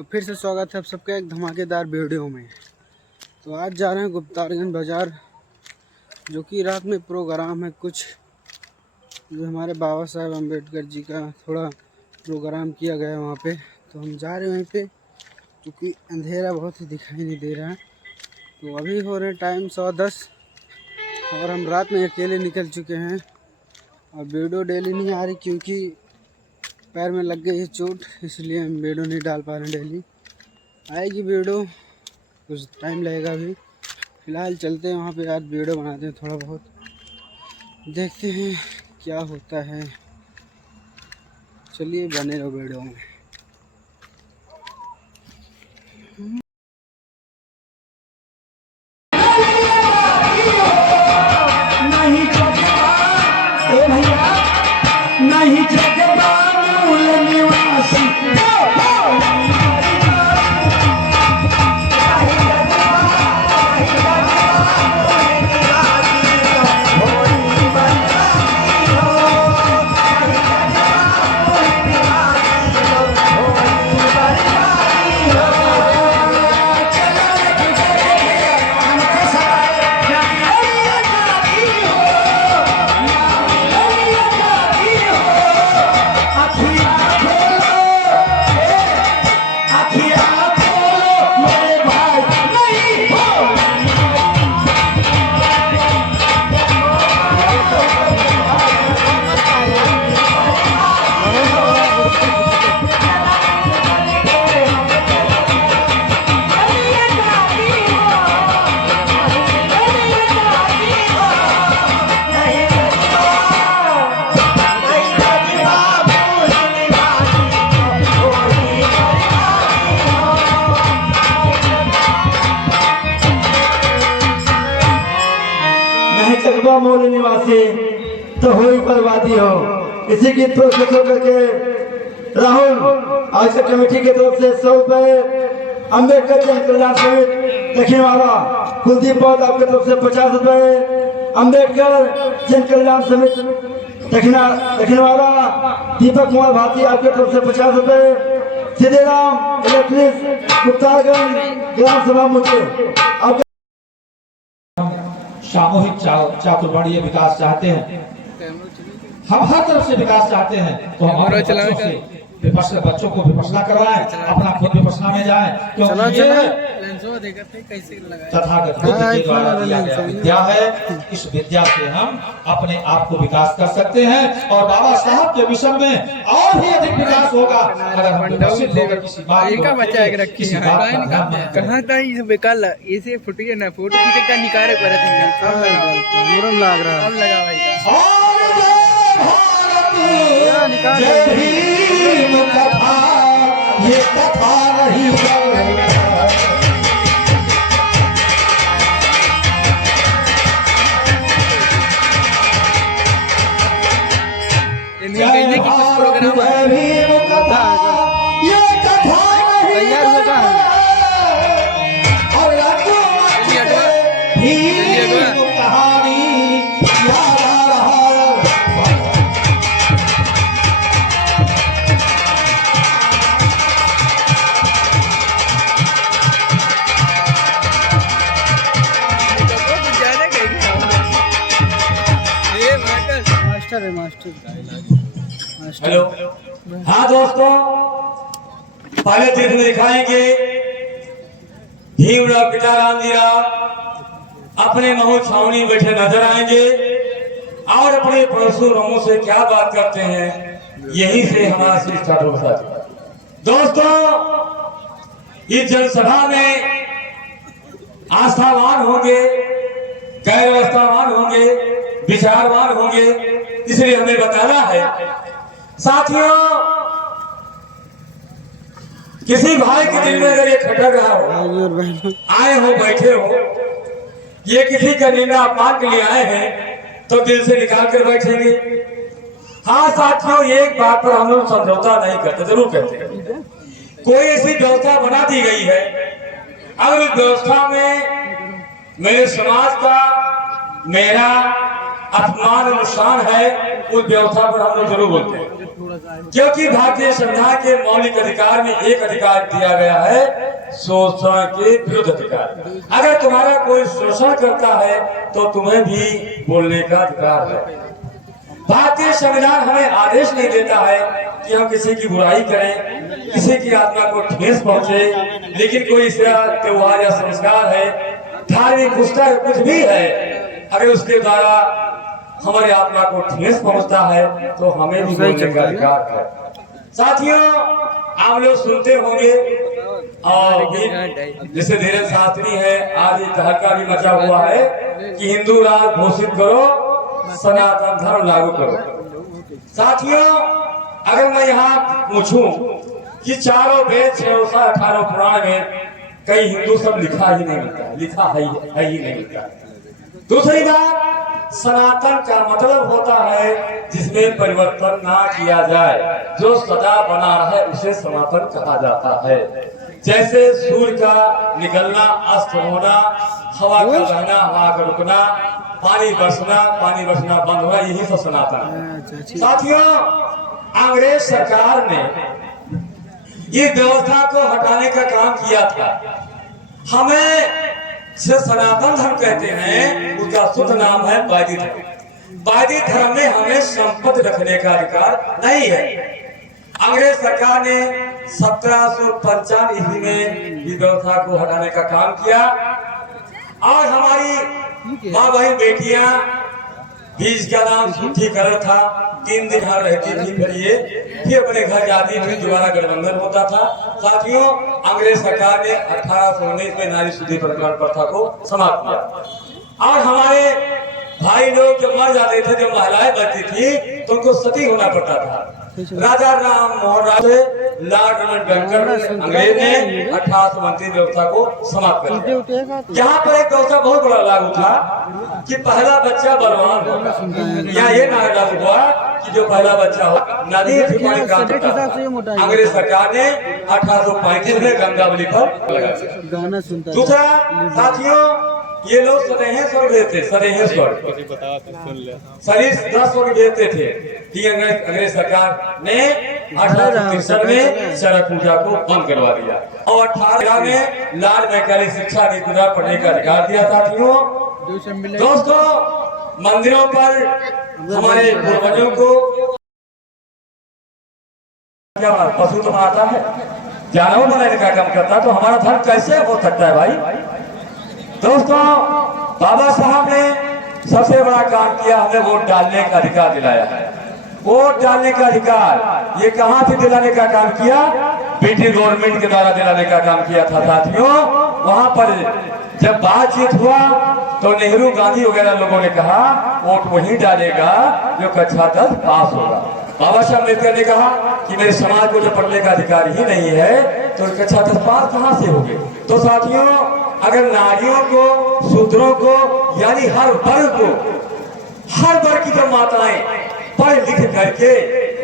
तो फिर से स्वागत है आप सबका एक धमाकेदार वीडियो में। तो आज जा रहे हैं गुप्तारगंज बाज़ार, जो कि रात में प्रोग्राम है कुछ, जो हमारे बाबा साहेब अम्बेडकर जी का थोड़ा प्रोग्राम किया गया है वहाँ पे। तो हम जा रहे हैं वहीं पे, क्योंकि अंधेरा बहुत ही दिखाई नहीं दे रहा है। तो अभी हो रहे टाइम 110 और हम रात में अकेले निकल चुके हैं। और वीडियो डेली नहीं आ रही क्योंकि पैर में लग गई है चोट, इसलिए हम वीडियो नहीं डाल पा रहे हैं डेली। आएगी वीडियो, कुछ टाइम लगेगा अभी। फ़िलहाल चलते हैं वहाँ पे, आज वीडियो बनाते हैं थोड़ा बहुत, देखते हैं क्या होता है। चलिए बने रहो वीडियो में। नहीं जगबा मूल निवासी चकबा मूल निवासी तो हुई बर्बादी हो। इसी गीत पर खुश होकर के राहुल आज कमेटी की तरफ से 100 रुपए, अम्बेडकर जन कल्याण समिति दक्षिण वाला कुलदीप पौध आपकी तरफ से 50 रुपए, अम्बेडकर जन कल्याण समिति दक्षिण वाला दीपक कुमार भारती आपकी तरफ से 50 रुपए, सीधेराम इलेक्ट्रिक गुप्तारगंज ग्राम सभा मुझे सामूहिक चातुर्वर्णीय विकास चाहते हैं, हम हर तरफ से विकास चाहते हैं। तो हम बच्चों को विपස්සना करवाएं, अपना खुद विपස්සना में जाएं, क्योंकि तथागत बुद्ध के द्वारा दिया गया विद्या है। इस विद्या से हम अपने आप को विकास कर सकते हैं और बाबा साहब के मिशन में और भी अधिक विकास होगा अगर हम विकसित होकर किसी बात कहाँ था ये बेकार ऐसे फुटिए ना फोटो खींचे का निकाले पर मुरम लग रहा है लगा भाई ये कथा नहीं तैयार होगा और कहानी मास्टर हेलो। हाँ दोस्तों, पहले चित्र में दिखाएंगे भीमराव पिटाराम जी अपने महू छावनी बैठे नजर आएंगे और अपने परशुरामों से क्या बात करते हैं, यही से हमारा श्री स्टार्ट होता है। दोस्तों, इस जनसभा में आस्थावान होंगे, गैर आस्थावान होंगे, विचारवान होंगे, इसलिए हमें बताना है। साथियों, किसी भाई के दिल में अगर ये खटक रहा हो, आए हो बैठे हो, ये किसी का निंदा अपमान के लिए आए हैं, तो दिल से निकाल कर बैठेंगे। हाँ साथियों, एक बात पर हम लोग समझौता नहीं करते, जरूर कहते हैं। कोई ऐसी व्यवस्था बना दी गई है, अब इस व्यवस्था में मेरे समाज का मेरा अपमान नुकसान है, उस व्यवस्था पर हम लोग जरूर बोलते हैं। क्योंकि भारतीय संविधान के मौलिक अधिकार में एक अधिकार दिया गया है, शोषण के विरुद्ध अधिकार। अगर तुम्हारा कोई शोषण करता है तो तुम्हें भी बोलने का अधिकार है। भारतीय संविधान हमें आदेश नहीं देता है कि हम किसी की बुराई करें, किसी की आत्मा को ठेस पहुंचे, लेकिन कोई इसका त्योहार या संस्कार है, धार्मिक पुस्तक कुछ भी है, अगर उसके द्वारा हमारे आत्मा को ठेस पहुंचता है तो हमें भी बोलने का अधिकार है। साथियों, आप लोग सुनते होंगे और जैसे धीरेन्द्र शास्त्री है, आज तहलका भी मचा हुआ है कि हिंदू राज घोषित करो, सनातन धर्म लागू करो। साथियों, अगर मैं यहाँ पूछूं कि चारों वेद 618 पुराण में कई हिंदू सब लिखा ही नहीं मिलता, लिखा है ही नहीं मिलता। दूसरी बात, सनातन का मतलब होता है जिसमें परिवर्तन ना किया जाए, जो सदा बना रहे उसे सनातन कहा जाता है। जैसे सूर्य का निकलना, अस्त होना, हवा का बहना, हवा का रुकना, पानी बरसना बंद होना, यही सब सनातन है। साथियों, अंग्रेज सरकार ने ये व्यवस्था को हटाने का काम किया था। हमें जो सनातन धर्म कहते हैं उसका शुद्ध नाम है वैदिक धर्म। वैदिक धर्म में हमें संपत्ति रखने का अधिकार नहीं है। अंग्रेज सरकार ने 1755 ईस्वी में इस व्यवस्था को हटाने का काम किया और हमारी माँ बहन बेटियां भी, इसका नाम शुद्धिकरण था, 3 दिन यहाँ रहती थी, फिर अपने घर जाती थी, दोबारा गठबंधन होता था। साथियों, अंग्रेज सरकार ने 1819 में नारी शुद्धिकरण प्रथा को समाप्त किया और हमारे भाई लोग जब मर जाते थे, जब महिलाएं बचती थी तो उनको सती होना पड़ता था। राजा राम मोहन राय लॉर्ड डंकर अंग्रेज ने 1829 व्यवस्था को समाप्त कर दिया। यहाँ पर एक व्यवस्था बहुत बड़ा लागू था कि पहला बच्चा बलवान होगा। यहाँ ये नारा लागू हुआ कि जो पहला बच्चा हो नदी में पानी का। अंग्रेज सरकार ने 1835 में गंगावली पर लगा दिया। दूसरा, साथियों, ये लोग सदैह स्वर्ग देते, सदैह स्वर्ग 10 स्वर्ग देते थे कि अंग्रेज सरकार ने 1863 में चरक पूजा को बंद करवा दिया और 18 में लाल मैकेनिक शिक्षा नीति पढ़ने का अधिकार दिया। साथियों, दोस्तों, मंदिरों पर हमारे पूर्वजों को क्या पशु तो आता है, जानवर बनाने का काम करता है, तो हमारा धर्म कैसे हो सकता है भाई? दोस्तों, बाबा साहब ने सबसे बड़ा काम किया, हमें वोट डालने का अधिकार दिलाया है। वोट डालने का अधिकार ये कहां से दिलाने का काम किया? ब्रिटिश गवर्नमेंट के द्वारा दिलाने का काम किया था। साथियों, वहां पर जब बातचीत हुआ तो नेहरू, गांधी वगैरह लोगों ने कहा वोट वही डालेगा जो कक्षा 10 पास होगा। बाबा साहब अम्बेडकर ने कहा कि मेरे समाज को जो पढ़ने का अधिकार ही नहीं है तो कक्षा 10 पास कहां से होगी? तो साथियों, अगर नारियों को, शूद्रों को, यानी हर वर्ग की जो माताएं पढ़ लिख करके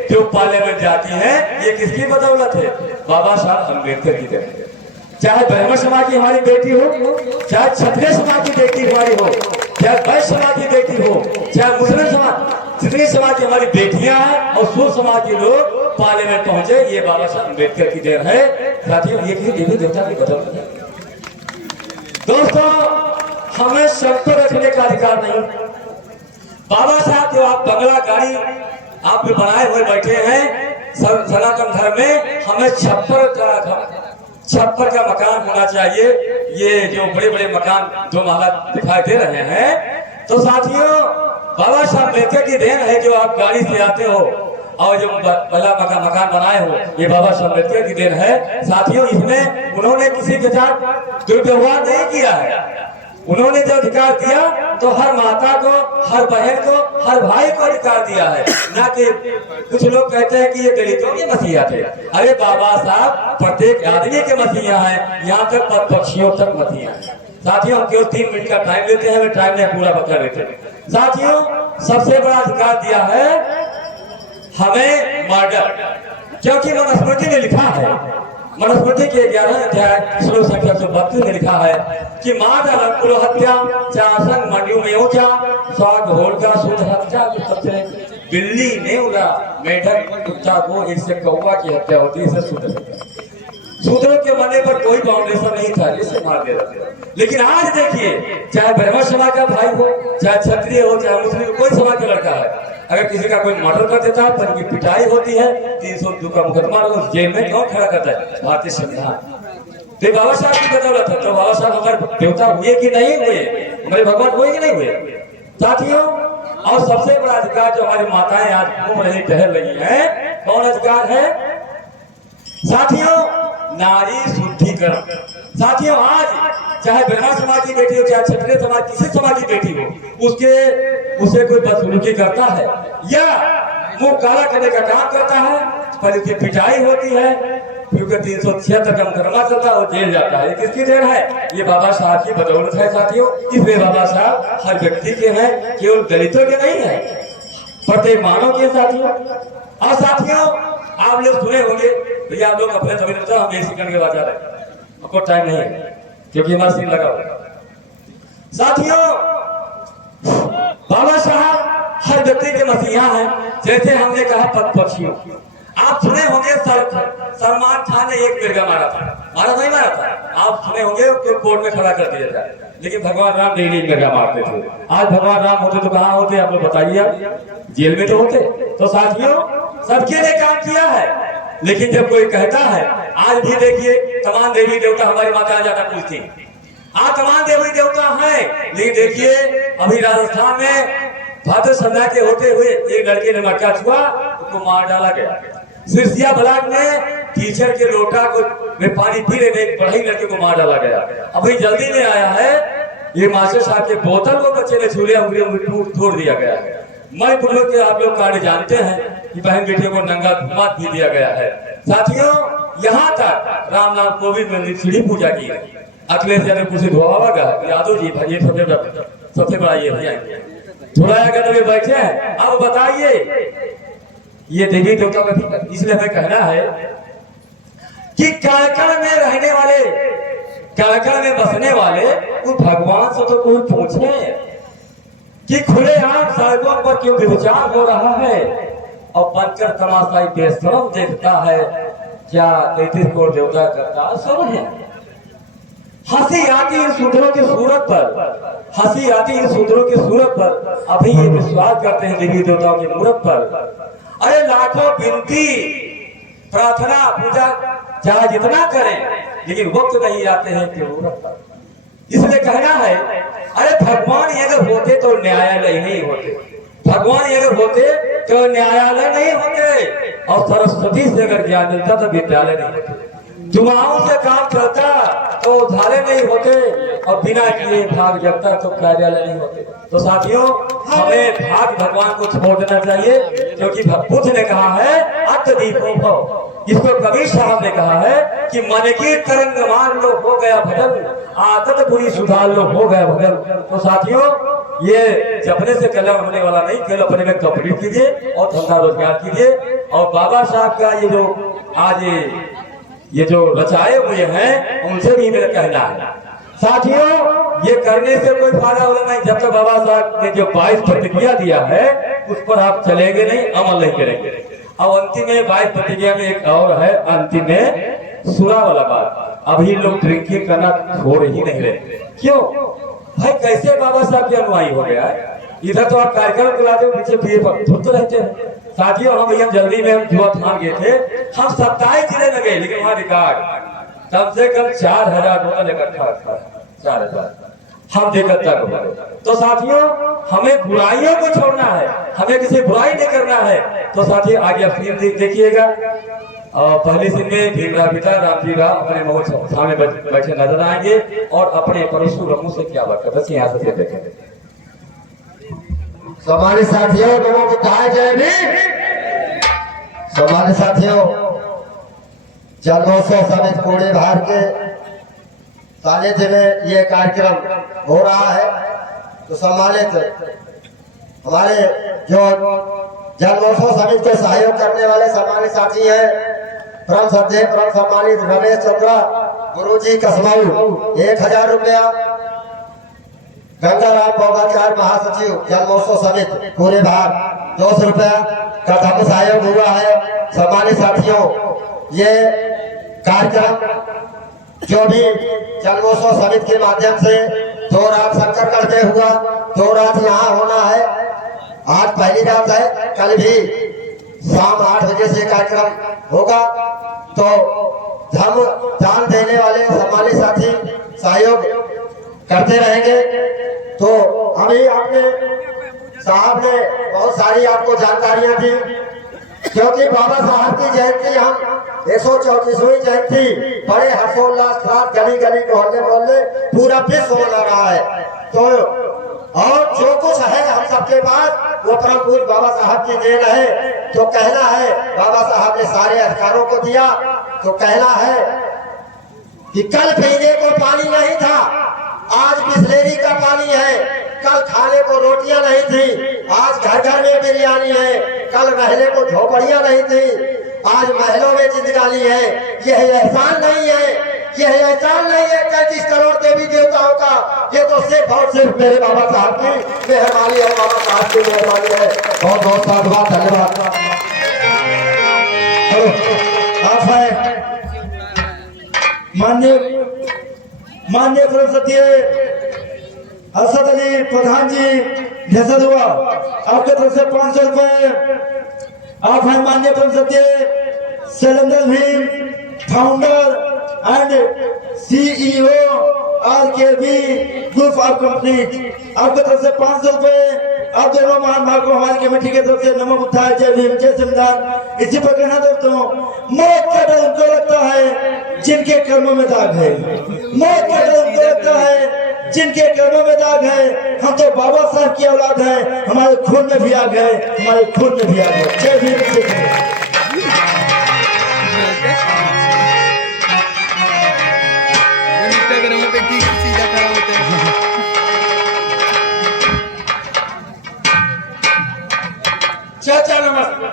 जो पार्लियामेंट जाती हैं, ये किसकी बदौलत है? बाबा साहब अम्बेडकर की तरह। चाहे ब्राह्मण समाज की हमारी बेटी हो, चाहे क्षत्रिय समाज की बेटी हमारी हो, चाहे वैश्य समाज की बेटी हो, चाहे मुस्लिम समाज, जितनी समाज की हमारी बेटियां हैं और सूर समाज के लोग पार्लियामेंट पहुंचे, ये बाबा साहब अम्बेडकर की देन है। साथियों, ये देवी देवता की बदौलत है। दोस्तों, हमें शर्त रखने का अधिकार नहीं। बाबा साहब जो आप बंगला गाड़ी आप बनाए हुए बैठे हैं, सनातन धर्म में हमें छप्पर का मकान होना चाहिए। ये जो बड़े बड़े मकान 2 महला दिखाई दे रहे हैं, तो साथियों, बाबा साहब अम्बेडकर की देन है जो आप गाड़ी से आते हो और जो पहला मकान बनाए हो, ये बाबा साहब अम्बेडकर की देन है। साथियों, इसमें उन्होंने किसी के साथ दुर्व्यवहार नहीं किया है। उन्होंने जो अधिकार दिया तो हर माता को, हर बहन को, हर भाई को अधिकार दिया है, ना कि कुछ लोग कहते हैं कि ये दलितों के मसीहा थे। अरे बाबा साहब प्रत्येक आदमी के मसीहा हैं, यहाँ तक पक्षियों तक मसीहा हैं। साथियों, हम केवल 3 मिनट का टाइम लेते हैं, टाइम में पूरा बता देते हैं। साथियों, सबसे बड़ा अधिकार दिया है हमें मर्डर, क्योंकि मनुस्मृति में लिखा है, मनुस्मृति के 11 अध्याय श्लोक संख्या 132 में लिखा है कि माता कुल हत्या चासंग मंडियों में हो क्या स्वाग होल का शुद्ध हत्या। बिल्ली ने उड़ा, मेढक कुत्ता को, इससे कौवा की हत्या होती है, इससे शूद्रों के मरने पर कोई बाउंडेशन नहीं था, इसे मार दे रहे थे। लेकिन आज देखिए, चाहे ब्राह्मण समाज का भाई हो, चाहे क्षत्रिय हो, चाहे मुस्लिम, कोई समाज का लड़का है, अगर किसी का कोई मर्डर कर देता है तो उनकी पिटाई होती है, 302 का मुकदमा उस जेल में क्यों खड़ा करता है? भारतीय संविधान। तो बाबा साहब की बदौलत है। तो बाबा साहब हमारे देवता हुए कि नहीं हुए, हमारे भगवान हुए कि नहीं हुए साथियों? और सबसे बड़ा अधिकार जो हमारी माताएं आज घूम रही, टहल रही हैं, कौन अधिकार है साथियों? नारी शुद्धिकरण। साथियों, आज चाहे ब्राह्मण समाज की बेटी हो, चाहे क्षत्रिय समाज, किसी समाज की बेटी हो, उसे कोई बदसलूकी करता है या मुंह काला करने का काम करता है, पर उसकी पिटाई होती है, फिर 376 का मुकदमा चलता है और जेल जाता है। किसकी देन है? ये बाबा साहब की बदौलत है साथियों। इसलिए बाबा साहब हर व्यक्ति के हैं, केवल दलितों के नहीं है, प्रत्येक मानव के साथियों। और साथियों, आप लोग सुने होंगे, भैया आप लोग अपने सभी तो हम 1 सेकंड के बाद जा रहे हैं, आपको टाइम नहीं है क्योंकि हमारा सीन लगा हुआ। साथियों, बाबा साहब हर व्यक्ति के मसीहा हैं। जैसे हमने कहा पद पक्षियों, आप सुने होंगे सलमान खान ने एक मिर्गा मारा था, नहीं मारा था? आप सुने होंगे कि कोर्ट में खड़ा कर दिया जाए, लेकिन भगवान राम डेली मिर्गा मारते थे। आज भगवान राम होते तो कहाँ होते? आप लोग बताइए, जेल में तो होते। तो साथियों, सबके लिए काम किया है, लेकिन जब कोई कहता है, आज भी देखिए तमाम देवी देवता हमारी माता ज्यादा पूछती, आज तमाम देवी देवता हैं, लेकिन देखिए अभी राजस्थान में भाद्र संध्या के होते हुए एक लड़के ने मटका छुआ, उसको मार डाला गया। सिरसिया ब्लॉक में टीचर के लोटा को में पानी पी रहे एक पढ़ाई लड़के को मार डाला गया। अभी जल्दी में आया है, ये मास्टर साहब के बोतल को बच्चे ने छू लिया, उंगली तोड़ दिया गया है। मैं पुलों के आप लोग कार्य जानते हैं कि बहन बेटियों को नंगा घुमा भी दिया गया है। साथियों, यहाँ तक रामनाथ कोविंद में सीढ़ी पूजा की, अखिलेश यादव कुछ धोवा यादव जी भाई सबसे बड़ा ये भैया थोड़ा अगर बैठे हैं। अब बताइए, ये देवी देवता का, इसलिए हमें कहना है कि कालकल में रहने वाले, कालकल में बसने वाले वो भगवान से तो कोई पूछे कि खुलेआम सड़कों पर क्यों व्यभिचार हो रहा है और बनकर तमाशाई बेशरम देखता है, क्या 33 करोड़ देवता करता सब है। हंसी आती इन शूद्रों की सूरत पर, हंसी आती इन शूद्रों की सूरत पर, अभी ये विश्वास करते हैं देवी देवताओं की मूरत पर। अरे लाखों विनती प्रार्थना पूजा चाहे जितना करें, लेकिन वक्त नहीं आते हैं कि मूरत पर। इसलिए कहना है, अरे भगवान अगर होते तो न्यायालय नहीं होते, भगवान अगर होते तो न्यायालय नहीं होते, और सरस्वती से अगर ज्ञान मिलता तो विद्यालय नहीं होते, जुमाओं से काम चलता तो उधारे नहीं होते, और बिना किए भाग जगता तो कार्यालय नहीं होते। तो साथियों, हमें भाग भगवान को छोड़ देना चाहिए, क्योंकि बुद्ध ने कहा है अत्यदीपो भव। इसको कबीर साहब ने कहा है कि मन की तरंग मान लो हो गया भजन, आदत बुरी सुधार लो हो गया भजन। तो साथियों, ये जपने से कल्याण होने वाला नहीं, केवल अपने में कंप्लीट कीजिए और धंधा रोजगार कीजिए। और बाबा साहब का ये जो आज ये जो रचाए हुए हैं, उनसे भी मेरा कहना है साथियों, ये करने से कोई फायदा होगा नहीं जब तक बाबा साहब ने जो 22 प्रतिज्ञा दिया है उस पर आप चलेंगे नहीं, अमल नहीं करेंगे। अब अंतिम में 22 प्रतिज्ञा में एक और है, अंतिम में सुरा वाला बात। अभी लोग ड्रिंकिंग करना छोड़ ही नहीं रहे। क्यों भाई? कैसे बाबा साहब के अनुयायी हो गया है? इधर तो आप कार्यक्रम चलाते हो, पीछे पीछे पर धुत रहते हैं। साथियों, हम जल्दी में हम जुआ थान गए थे, हम 27 जिले में गए, लेकिन वहां रिकॉर्ड कम से कम 4000 डॉलर इकट्ठा था, 4000 हम देकर तक। तो साथियों, हमें बुराइयों को छोड़ना है, हमें किसी बुराई नहीं करना है। तो साथियों, आगे आप फिर देखिएगा, और पहली सीन में भीमराव पिता रामजी राव अपने महोत्सव सामने बैठे नजर आएंगे और अपने परशुरामों से क्या बात करते हैं, यहाँ से देखेंगे। हमारे साथियों, लोगों को कहा जाए, हमारे साथियों, जन्मोत्सव समेत पूरे भारत के सानिध्य में ये कार्यक्रम हो रहा है। तो सम्मानित हमारे जो जन्मोत्सव समिति को सहयोग करने वाले सम्मानित साथी हैं, परम श्रद्धेय परम सम्मानित रमेश चंद्रा गुरु जी कसमाऊ 1000 रुपया, गंगाराम पौधाचार्य महासचिव जन्मोत्सव समिति पूरे भारत 200 रुपया का धर्म सहयोग हुआ है। सम्मानित साथियों, ये कार्यक्रम जो भी जन्मोत्सव समिति के माध्यम से 2 रात शंकर करके हुआ, 2 रात यहाँ होना है। आज पहली रात है, कल भी शाम 8 बजे से कार्यक्रम होगा। तो धर्म दान देने वाले सम्मानित साथी सहयोग करते रहेंगे। तो अभी आपने साहब ने बहुत सारी आपको जानकारियां दी, क्योंकि बाबा साहब की जयंती हम 134वीं जयंती बड़े हर्षोल्लास के साथ गली गली मोहल्ले मोहल्ले पूरा विश्व मना रहा है। तो और जो कुछ है हम सबके पास वो परम पूज्य बाबा साहब की देन है। तो कहना है बाबा साहब ने सारे अधिकारों को दिया। तो कहना है कि कल पीने को पानी नहीं था, आज बिस्लेरी का पानी है। कल खाने को रोटियां नहीं थी, आज घर घर में बिरयानी है। कल रहने को झोपड़ियां नहीं थी, आज महलों में जिंदगानी है। यह एहसान नहीं है, यह एहसान नहीं है 33 करोड़ देवी देवताओं का। ये तो सिर्फ और सिर्फ मेरे बाबा साहब की मेहरबानी और बाबा साहब की मेहरबानी है। बहुत बहुत साधुवाद, धन्यवाद। आप है माननीय सरस्वती असद अली प्रधान जी घेसर हुआ, आपके तरफ से 500 रुपए। आप हैं माननीय Saraswati Shailendra Bhim, founder and CEO RKB group of company, आपके तरफ से 500 रुपए। आप दोनों महान भागों हमारी कमेटी की तरफ से नमो बुद्धाय, जय भीम, जय संविधान। इसी पर कहना दोस्तों, मौत का डर उनको लगता है जिनके कर्मों में दाग है। मौत का डर उनको लगता है जिनके कर्मों में दाग है। हम तो बाबा साहब की औलाद है, हमारे खून में भी आग है, हमारे खून में भी आग है। जय भीम, जय भीम। चाचा नमस्ते।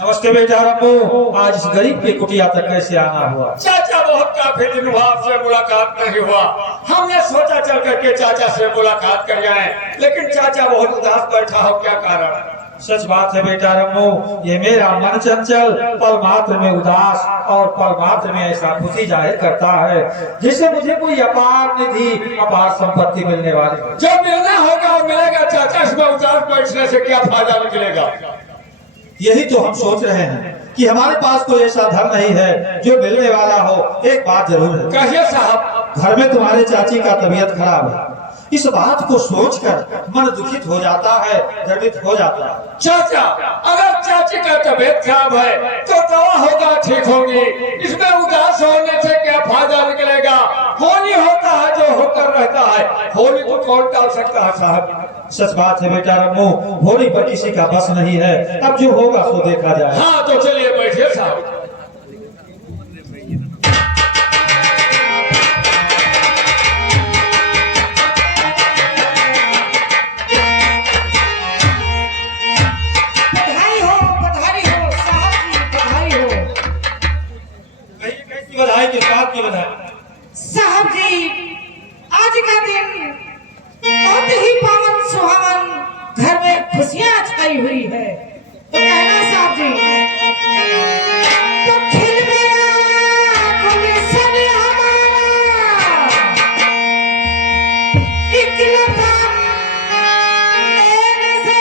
नमस्ते बेटा रब्बू, आज इस गरीब की कुटिया तक कैसे आना हुआ? चाचा बहुत काफी दिन हुआ आपसे मुलाकात नहीं हुआ। हमने सोचा चल करके चाचा से मुलाकात कर जाएं, लेकिन चाचा बहुत उदास बैठा हो, क्या कारण? सच बात है बेटा रब्बू, ये मेरा मन चंचल पल मात्र में उदास और पल मात्र में ऐसा खुशी जाहिर करता है जिससे मुझे कोई अपार निधि, अपार संपत्ति मिलने वाली है। जो मिलना होगा वो मिलेगा चाचा, इसमें उदास बैठने से क्या फायदा निकलेगा? यही तो हम सोच रहे हैं कि हमारे पास कोई ऐसा धन नहीं है जो मिलने वाला हो। एक बात जरूर है। कहिए साहब। घर में तुम्हारे चाची का तबीयत खराब है। इस बात को सोचकर मन दुखित हो जाता है, द्रवित हो जाता है। चाचा, अगर चाची का तबीयत खराब है तो दवा होगा, ठीक होगी। इसमें उदास होने से क्या फायदा निकलेगा? होली होता है जो होकर रहता है, होली को कौन टाल सकता है साहब? सच बात है बेटा रम्मू, होली पर किसी का बस नहीं है। अब जो होगा सो देखा जाए। हाँ तो चलिए बैठिए साहब। बधाई किस बात की बधाई? साहब जी, आज का दिन बहुत ही पावन सुहावन, घर में खुशियां छाई हुई है। तो कहना साहब जी, तो खिल गया गुलशन हमारा, इकलौता नैन से,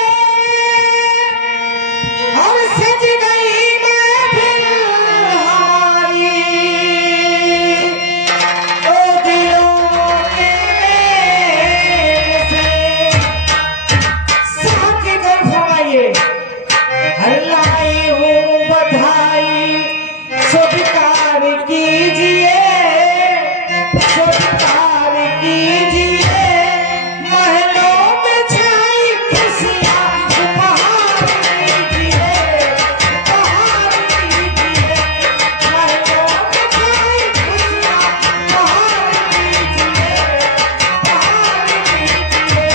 और सज गई महफिल हमारी। लाई हूँ बधाई, स्वीकार कीजिए, स्वीकार कीजिए। महलों में छाई खुशियाँ उपहार कीजिए, उपहार कीजिए। महलों में छाई खुशियाँ उपहार कीजिए, उपहार कीजिए।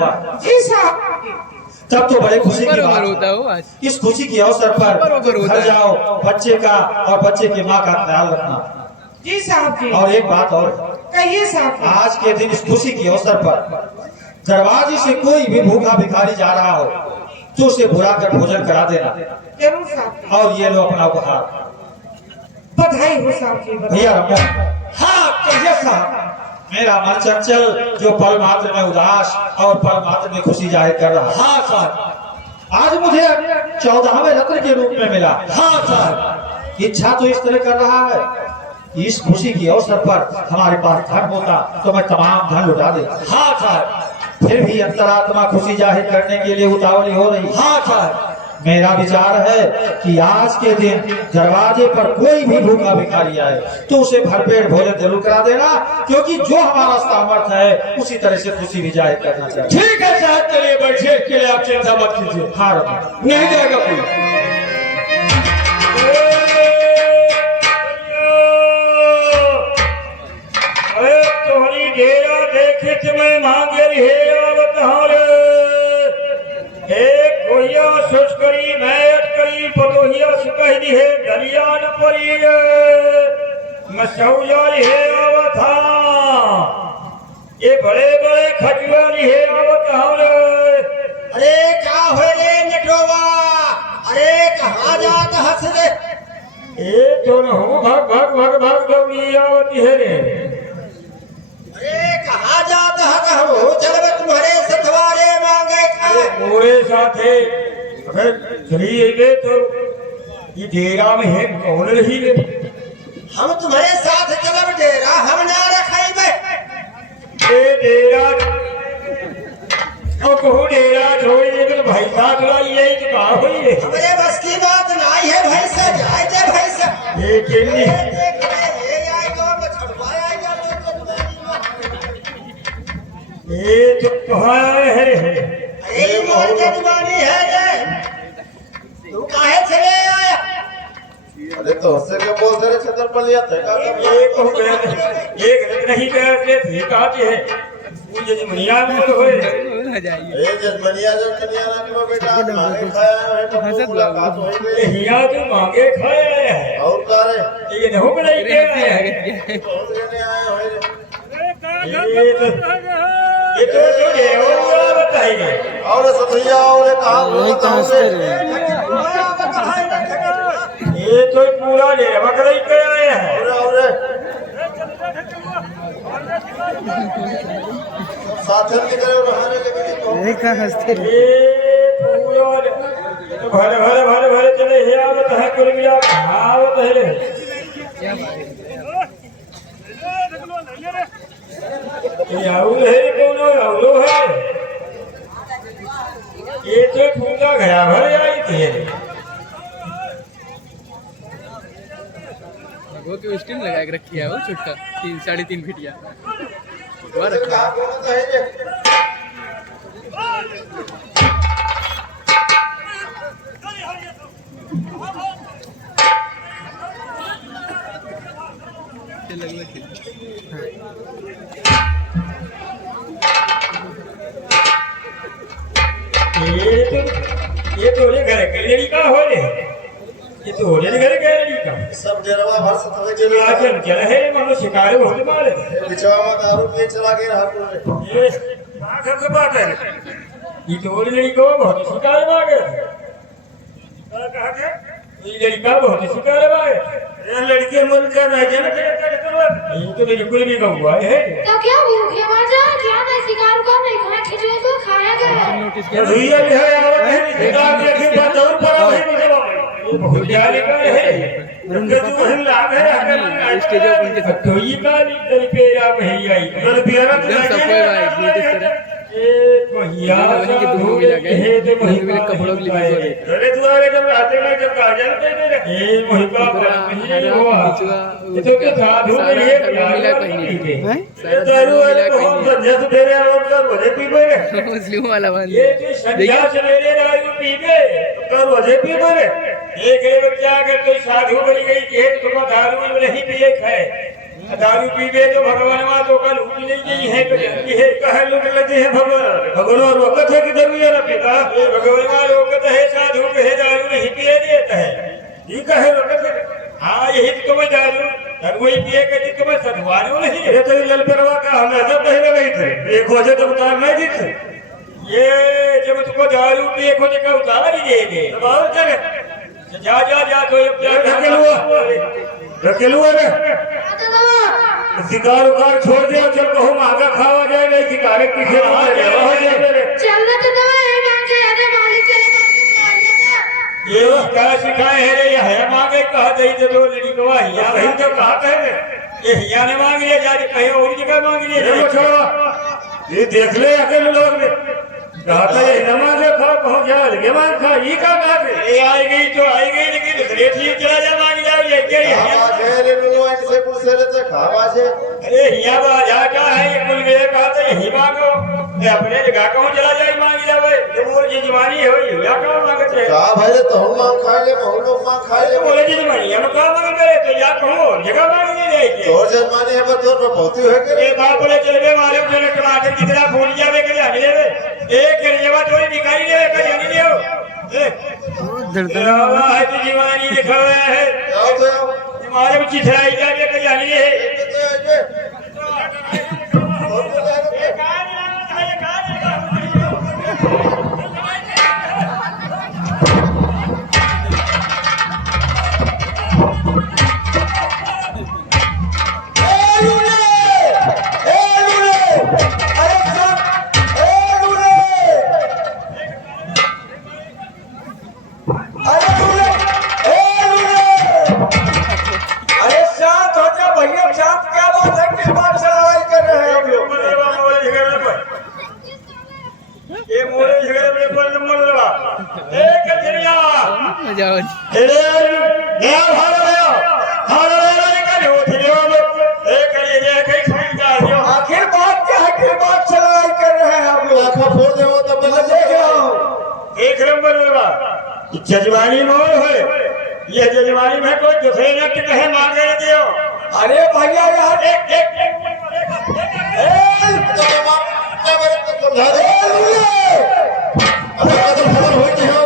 हुआ। जी साहब। तब तो बड़े खुशी की ऊपर बात होता है। हो आज। इस खुशी के अवसर पर घर जाओ, बच्चे का और बच्चे की माँ का ख्याल रखना। जी साहब जी। और एक बात और, कहिए साहब। आज के दिन इस खुशी के अवसर पर दरवाजे से कोई भी भूखा भिखारी जा रहा हो तो उसे बुलाकर भोजन करा देना। जरूर साहब। और ये लो अपना उपहार। बधाई हो साहब जी। भैया रमन। हाँ कहिए साहब। मेरा मन चंचल जो पल मात्र में उदास और पल मात्र में खुशी जाहिर कर रहा। हाँ साहब। आज मुझे 14वें रत्न के रूप में मिला। हाँ साहब। इच्छा तो इस तरह कर रहा है, इस खुशी के अवसर पर हमारे पास धन होता तो मैं तमाम धन लुटा देता। हाँ साहब। फिर भी अंतरात्मा खुशी जाहिर करने के लिए उतावली हो रही। हाँ साहब। मेरा विचार है कि आज के दिन दरवाजे पर कोई भी भूखा भिखारी आए तो उसे भरपेट भोजन जरूर करा देना, क्योंकि जो हमारा सामर्थ्य है उसी तरह से खुशी भी जाहिर करना चाहिए। ठीक है साहब, चलिए बैठिए, इसके लिए आप चिंता मत कीजिए। हाँ रमन। नहीं जाएगा कोई। अरे तोहरी डेरा देखे मैं मांगे हे आवत हारे। एक कोइया सोच करी मैट करी पतोहिया सुकह दी है दरिया न परी मसौजा हे आवत हा। ये बड़े बड़े खजुआ हे आवत हारे। अरे क्या हो रे नेटोवा, अरे कहाँ जात हंस रे। ए तो न हो भाग भाग भाग भाग दौड़ी आवती है रे। अरे कहाँ जात हो, चल मैं तुम्हारे सथवारे मांगे खाए। मोरे साथे अगर चलिए गए तो ये डेरा में है कौन रही रे। हम तुम्हारे साथ चलब डेरा हम ना रखाई बे। ए डेरा और कहूँ डेरा छोड़ दे तो भाई साहब यही तो कहा हुई है। हमरे बस की बात नहीं है भैंसा, जाए दे भैंसा। ये किन्नी ये तो कहाँ आए है। यही मोर के दीवानी है ये। तू काहे चले आया। अरे तो हंसे के बोल दे रहे छतर पर लिया थे का ये कहूँ ये गलत नहीं कहते थे कहते हैं मुझे मनिया बोल होए। ए जजमनिया जो कन्या रानी में बेटा मांगे खाया है तो मुलाकात हो गई। हिया तो मांगे खाया है और का रे ये नहीं बनाई के आया है। कौन लेने आए हो रे। ये तो ये और बताइए। और सतैया और कहां वही कहाँ से रे। ये तो पूरा ले बकरा ही के आया है। और साथ में करे रहने लगे तो यही कहाँ हंसते रे। ये पूरा तो भरे भरे भरे भरे चले हे आवत है कुल मिला आवत है रे। ये आउल है कौन आउलो है। ये तो पूरा गया भर आई थी। वो की स्टीम लगा के रखी है वो छुटका 3-3.5 फीटिया कहां कौन तो है ये। ये तो घर के लिए का हो रे। ये तो होने घर के लिए का सब डेरवा भर सतवे के लिए आजन चल है मनो शिकार बहुत मारे। बिचवा में दारू पिए चला के रहा तू रे। ये आखिर की बात है। ये तो लड़की को बहुत शिकार मांगे। कहा के ये लड़का बहुत शिकार मांगे। ये लड़की मन का ना जाने ये तो बिल्कुल भी हुआ है। तो क्या भूखे मर जाए क्या नहीं शिकार को नहीं खाना खिचड़ी को खाया गया। नोटिस ये भैया भी है और शिकार देखी बात और पर वही मुझे बहुत जाने का है। उनके जो हम लाभ है स्टेज पे उनके साथ तो ये काली दल पेरा भैया ही दल पेरा तो सब कोई भाई नोटिस करे ए भैया वही के दोनों मिला गए वही मेरे कपड़ों के लिए भी बोले अरे तुम्हारे जब आते ना जब काजल पे दे ए मोहिबा नहीं हुआ ये तो क्या साधु के लिए मिला कहीं नहीं है दारू वाले तो हम जब तेरे और सब वजह पी गए मुस्लिम वाला बंद ये तो संध्या सवेरे दारू पी गए कर वजह पी गए एक बच्चा अगर कोई साधु बन गई खेत को दारू नहीं पिए खाए दारू पीबे तो भगवान वहाँ तो कल उठी नहीं गई है तो जल्दी है कहे लोग लगे हैं भगवान रोकत है किधर भी ना पिता भगवान वहाँ रोकत है साधु कहे दारू नहीं पिए देता है ये कहे रोकत है हाँ यही तो मैं दारू वही पिए के तो मैं सदवारू नहीं ये तो लल परवा का हम ऐसा पहले नहीं थे एक वजह तो उतार नहीं दी थे ये जब तुमको दारू पिए खोजे का उतार ही देंगे बहुत चले जा जा जा तो रखेलू है शिकार उकार छोड़ दे चल कहो महंगा खावा जाए नहीं शिकार पीछे चलना तो दवा है मांगे अरे मालिक ये क्या सिखाए है रे है मांगे कहा दई तो दो लड़ी को हिया नहीं तो कहा कहे ये हिया ने मांग लिया जा कहीं और जगह मांग लिया छोड़ो ये देख ले अकेले लोग ने कहा था ये न मांगे खा पहुंच जा लगे मांग खा ये का कहा ये आई गई तो आई गई लेकिन दूसरे ठीक चला जा मांग जाओ ये क्या है रे लो इनसे पूछ ले तो खावा से अरे हिया बाजा क्या है ये कुल गए कहा था यही मांगो ये अपने जगह कहूं चला जाए मांग जावे ये बोल जी जवानी है ये क्या कहां मांगते हैं का भाई रे तो हम मांग खा ले हम लोग मांग खा ले बोले जी जवानी हम कहां मांग करे तो या कहूं जगह मांग नहीं जाएगी तो जजमानी है पर तो बहुत है के ये बाप बोले चले गए मारे उन्होंने टमाटर कितना फूल जावे के आने ले एक केरवा थोड़ी निकाली ले कर जाने ले धड़धड़ा है तो जवानी दिखावा है आओ तो आओ मारे चिथराई जावे के जाने ले आखिर बात क्या है कि बात चलाई कर रहे हैं आप लोग आंखा फोड़ दे वो तब बता देख रहा हूँ एक नंबर बोलवा जजवानी मोर है ये जजवानी में कोई दूसरे नट कहे मांगे दियो अरे भैया यार क्या मेरे को समझा दे अरे कदम खबर हो गई है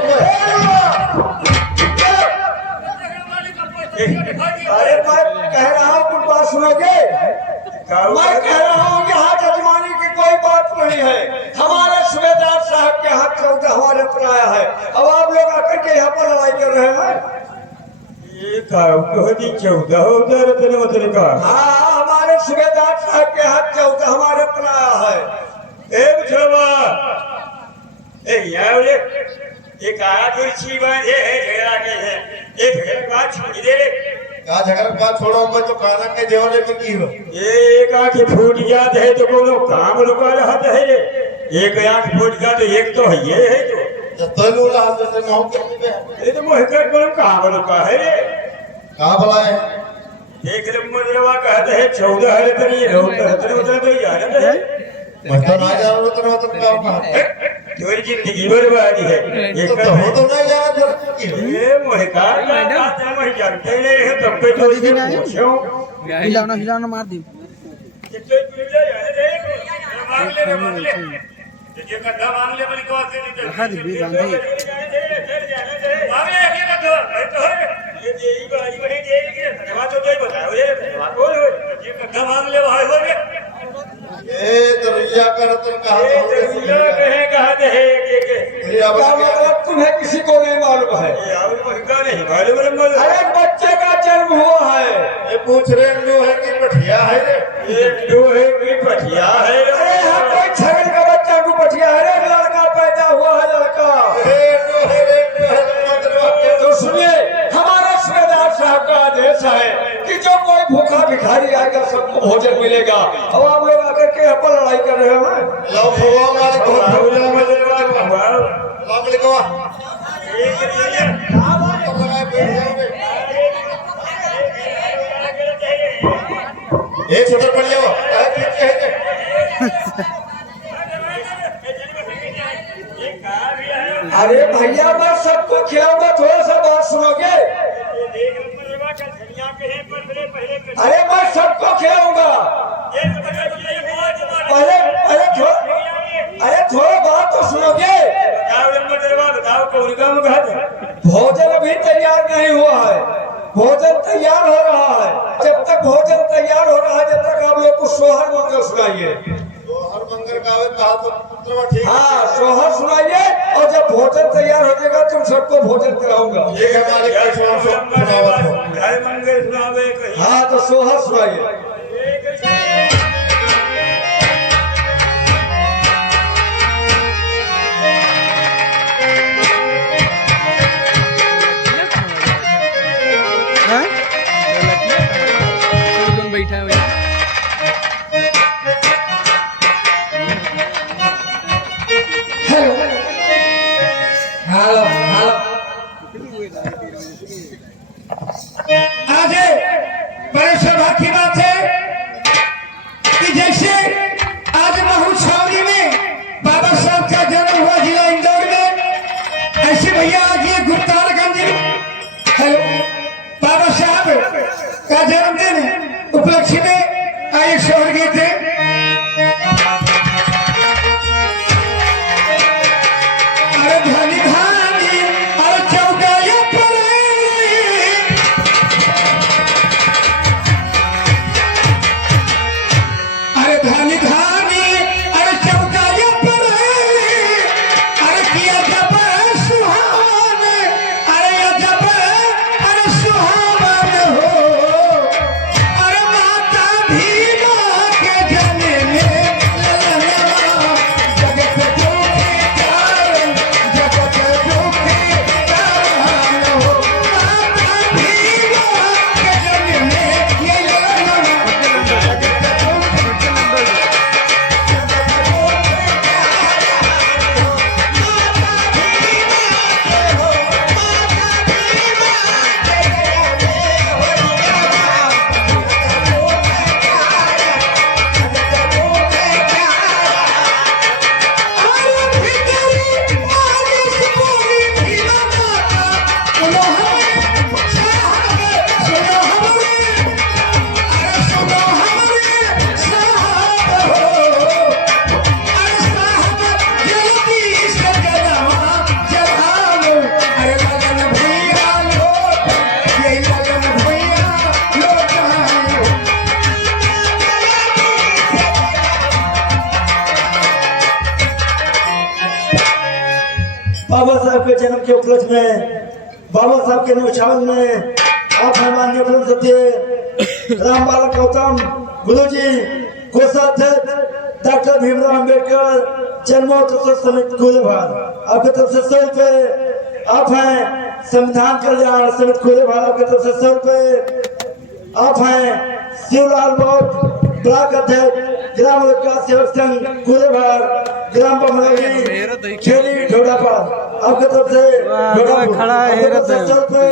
अरे मैं कह रहा हूँ कुछ बात सुनोगे मैं कह रहा हूँ यहाँ जजमानी की कोई बात नहीं है हमारे सूबेदार साहब के हाथ चौदह हमारे पर आया है अब आप लोग आकर के यहाँ पर लड़ाई कर रहे हैं ये कहोगी 14 उधर तेरे मतलब का हाँ हमारे सूबेदार साहब के हाथ चौदह हमारे पर आया है एक छवा ए यार ये काया कुर्सी बांधे है झगड़ा के है ये झगड़ा बात छोड़ दे रे का झगड़ा बात छोड़ो मैं तो काना के देवले में की हो ये एक आंख फूट जात है तो कोनो काम रुका रहता है रे एक आंख फूट गया तो एक तो है ये है तो तो लोला से मोह के ये तो मोहकर कोनो काम रुका है रे का बुलाए एक नंबर कहते हैं 14 हरे तरी रहते उधर तो यार है मैं तो ना जा रहा तो तुम का कहा तुम्हारी जिंदगी बर्बादी है ये तो हो तो नहीं जा रहा ये मोहकार का मैं जानते नहीं है तब पे तो इससे पूछो हिलाना हिलाना मार दी कितने पिले यार रे मांग ले ये कद्दा मांग ले बड़ी बात है हद भी बांधी मांग ले के कद्दा तो ये यही बारी वही देगी धन्यवाद तो कोई बताओ ये बोल ये कद्दा मांग ले भाई हो रे ए दरिया कर तुम कहा कहते हैं दरिया क्या मतलब तुम्हें किसी को नहीं मालूम है अरे अरे बच्चे का जन्म हुआ है ये पूछ रहे लो है कि पठिया है रे पठिया है अरे यहाँ कोई छगन का बच्चा को पठिया है रे लड़का पैदा हुआ है लड़का तो सुनिए हमारे सूबेदार साहब का आदेश है कि जो कोई भूखा भिखारी आएगा सबको भोजन मिलेगा अब आप लोग आकर के यहाँ पर लड़ाई कर रहे हैं लो फुवा मारे को लामले को एक छतर पड़ जाओ अरे भैया मैं सबको खिलाऊंगा, थोड़ा सा बात सुनोगे? अरे मैं सबको खिलाऊंगा, अरे थोड़ा बात तो सुनोगे? भोजन अभी तैयार नहीं हुआ है, भोजन तैयार हो रहा है। जब तक भोजन तैयार हो रहा है, जब तक आप लोग को सोहर मंगल सुनाइए। सोहर मंगल का कहा तो पुत्र ठीक। हाँ सोहर सुनाइए, और जब भोजन तैयार हो जाएगा तुम सबको भोजन कराऊंगा। ठीक है मालिक, हाँ तो सोहर सुनाइए। बैठा है आज बड़े सौभाग्य की बात है कि जैसे आज महू छावनी में बाबा साहब का जन्म हुआ जिला इंदौर में, ऐसे भैया आज ये गुप्तारगंज बाबा साहब का जन्मदिन उपलक्ष्य में आए शहर गए थे। अरे धनी धानी अरे चौकाया पर, अरे धनी धानी अरे चौकाया पर, अरे किया जब सुहावन, अरे जब अरे सुहावन हो, अरे माता भीमा के जने में ललना, जगत जोगी कारण, जगत जोगी कारण हो, माता भीमा के जने में ये ललना, जगत बाबा साहब के जन्म के उपलक्ष्य में, बाबा साहब के नौछावन में आप हमारे अपने सत्य राम बालक गौतम गुरु जी कोषाध्यक्ष डॉक्टर भीमराव अम्बेडकर जन्मोत्सव समिति कूलेभार आपकी तरफ से 100 रुपए। आप हैं संविधान कल्याण समिति कूलेभार आपकी तरफ से 100 रुपए। आप हैं शिवलाल बोट ब्लॉक अध्यक्ष ग्राम विकास सेवक संघ कूलेभार ग्राम बमरौली खेली ढोड़ापाल आपकी तरफ से खड़ा है 100 रुपए।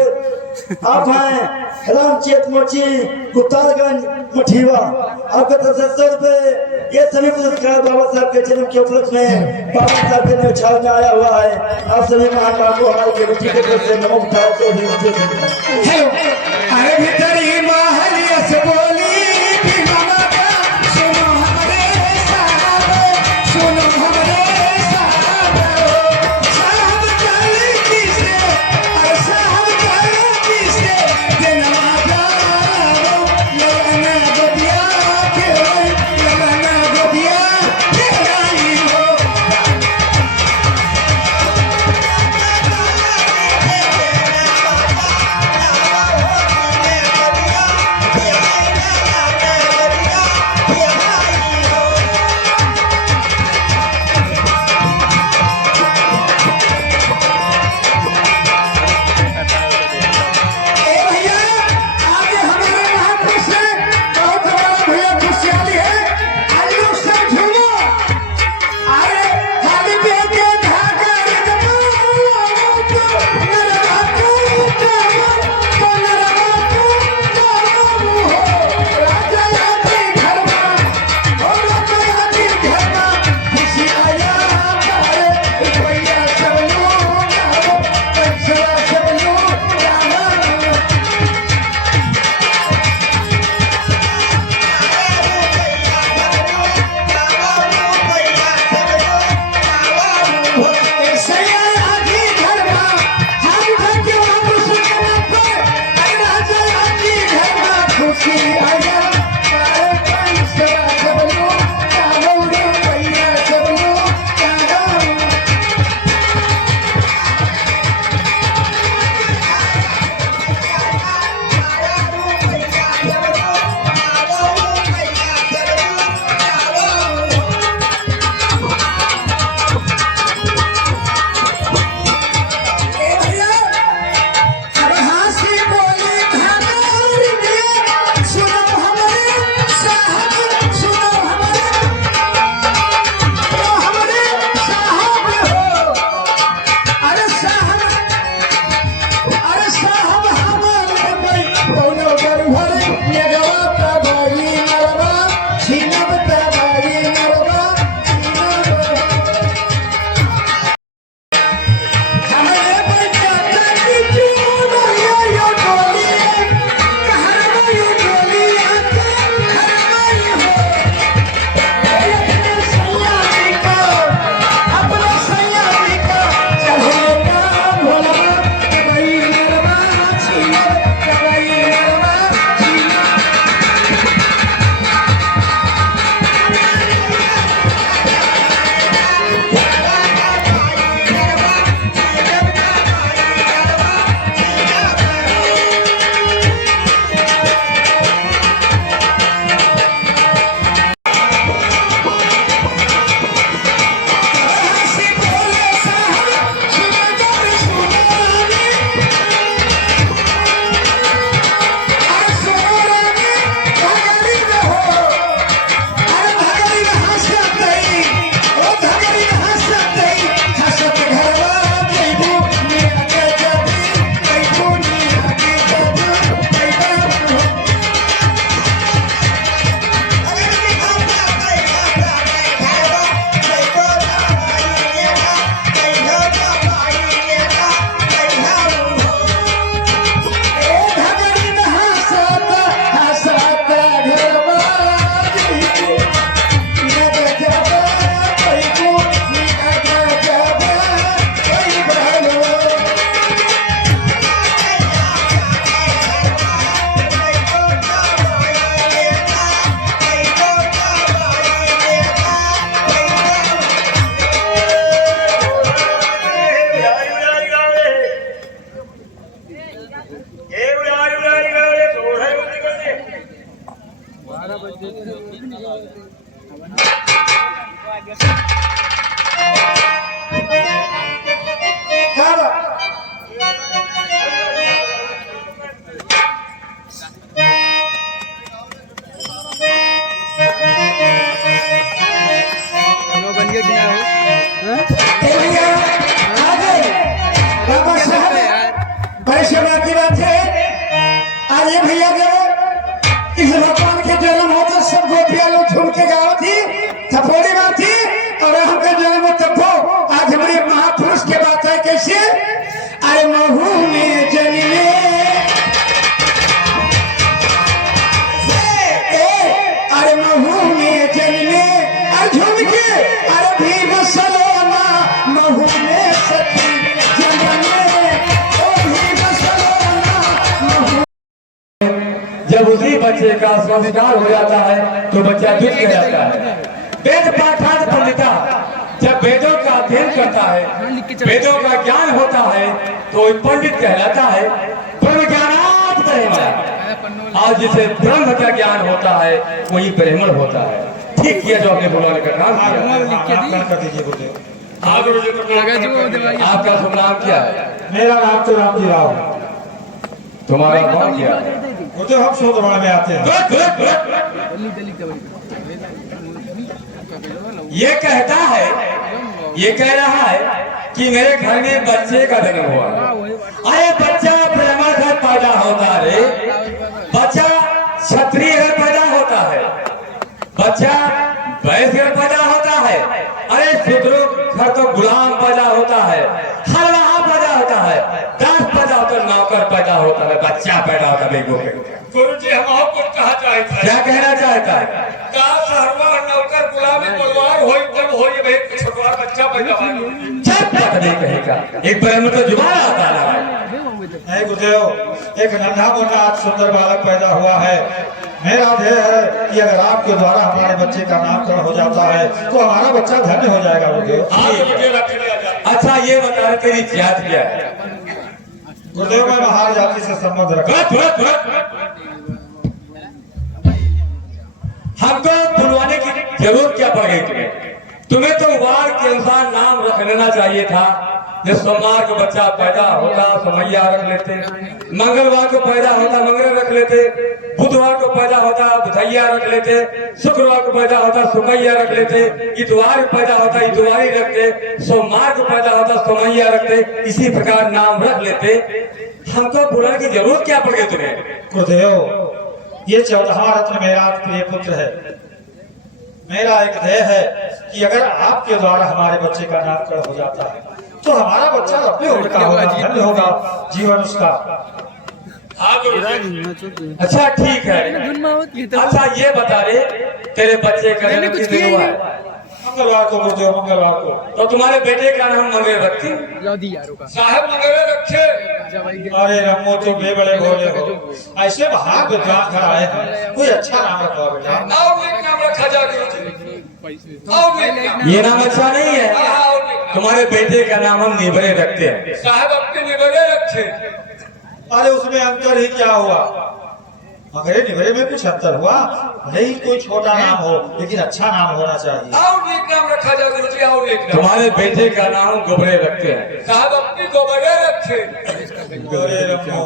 आप हैं रामचेत मोची गुप्तारगंज मठीवा आपकी तरफ से 100 रुपए। ये सभी पुरस्कार बाबा साहब के जन्म के उपलक्ष्य में बाबा साहब के न्यौछावर में आया हुआ है। आप सभी महान को हमारी कमेटी की तरफ से नमो हेलो अरे भीतरी महलिया से बोली भीमा माता, सुनो हमरे साहब, सुनो हमरे साहब, साहब चली किसे, अरे साहब चली किसे, दिनवा जाओ, लगाना गोदिया खेलाई, लगाना गोदिया खेलाई हो। वैसे बाकी बात है आज ये भैया के इस भगवान के जन्म हो तो सब गोपिया लोग झूम के गाओ थी थपोड़ी बात थी और हमका जन्म हो तब आज हमारे महापुरुष के बात है कैसे अरे महू में जन्मे अरे महू में जन्मे अरे झूम के अरे भीम सलोना महू में सखी जब उसी बच्चे का संस्कार हो जाता है तो बच्चा दुख कहलाता है। वेद पाठांत पंडिता जब वेदों का अध्ययन करता है वेदों का ज्ञान होता है तो पंडित कहलाता है। ब्रह्म ज्ञानात् ब्रह्म आज जिसे ब्रह्म का ज्ञान होता है वही ब्राह्मण होता है। ठीक किया जो आपने बुलाने का काम कर दीजिए। आपका शुभ नाम क्या है? मेरा नाम तो रामजी राव है। तुम्हारा नाम क्या है? वो तो हम सोदवाड़ में आते हैं। ये कहता है ये कह रहा है कि मेरे घर में बच्चे का जन्म हुआ। अरे बच्चा ब्राह्मण घर पैदा होता है, बच्चा क्षत्रिय घर पैदा होता है, बच्चा वैश्य घर पैदा होता है, अरे शूद्रों घर तो गुलाम पैदा होता है, हर वहां पैदा होता है, दास पैदा होता है, नौकर पैदा होता है, बच्चा पैदा होता है। गुरु जी हम आपको कहा चाहता है क्या कहना चाहता है? दास हरवा नौकर गुलामी परिवार हो जब हो ये भाई छोटा बच्चा पैदा कहेगा एक ब्राह्मण तो जुबान आता है। नहीं गुरुदेव, एक नन्हा मुन्ना आज सुंदर बालक पैदा हुआ है। मेरा ध्येय है कि अगर आपके द्वारा हमारे बच्चे का नामकरण हो जाता है तो हमारा बच्चा धन्य हो जाएगा गुरुदेव। अच्छा ये बता रहे तेरी जात क्या है? गुरुदेव मैं महार जाति से संबंध रखता हमको बुलवाने की जरूरत क्या पड़ गई तुम्हें? तुम्हें तो वार के अनुसार नाम रख लेना चाहिए था। जब सोमवार को बच्चा पैदा होता समैया रख लेते, मंगलवार को पैदा होता मंगल रख लेते, बुधवार को पैदा होता बुधैया रख लेते, शुक्रवार को पैदा होता सुमैया रख लेते, इतवार को पैदा होता इतवारी रखते, सोमवार को पैदा होता सोमैया रखते, इसी प्रकार नाम रख लेते। हमको बुलाने की जरूरत क्या पड़ गई तुम्हें? गुरुदेव ये 14वां रत्न मेरा प्रिय पुत्र है। मेरा एक ध्येय है कि अगर आपके द्वारा हमारे बच्चे का नामकरण हो जाता है तो हमारा बच्चा अपने उम्र का होगा, धन्य होगा जीवन उसका। अच्छा ठीक है। अच्छा ये बता रहे तेरे बच्चे का जन्म किस दिन हुआ है? मंगलवार को गुरुदेव, मंगलवार को। तो तुम्हारे बेटे का नाम मंगल रखती साहब मंगल रखे। अरे रमो तुम भी बड़े भोले हो, ऐसे भाग विद्वान घर आए हैं, कोई अच्छा नाम रखो बेटा। और एक नाम रखा जा गुरु जी। और एक नाम। ये नाम अच्छा नहीं है। तुम्हारे बेटे का नाम हम निबरे रखते हैं। साहब अपने निबरे रखे। अरे उसमें अंतर ही क्या हुआ? मगरे निबरे में कुछ अंतर हुआ नहीं, कोई छोटा नाम हो लेकिन अच्छा नाम होना चाहिए। और एक नाम रखा जा गुरु जी। और एक नाम। तुम्हारे बेटे का नाम गोबरे रखते हैं। साहब अपनी गोबरे रखे। अरे रमो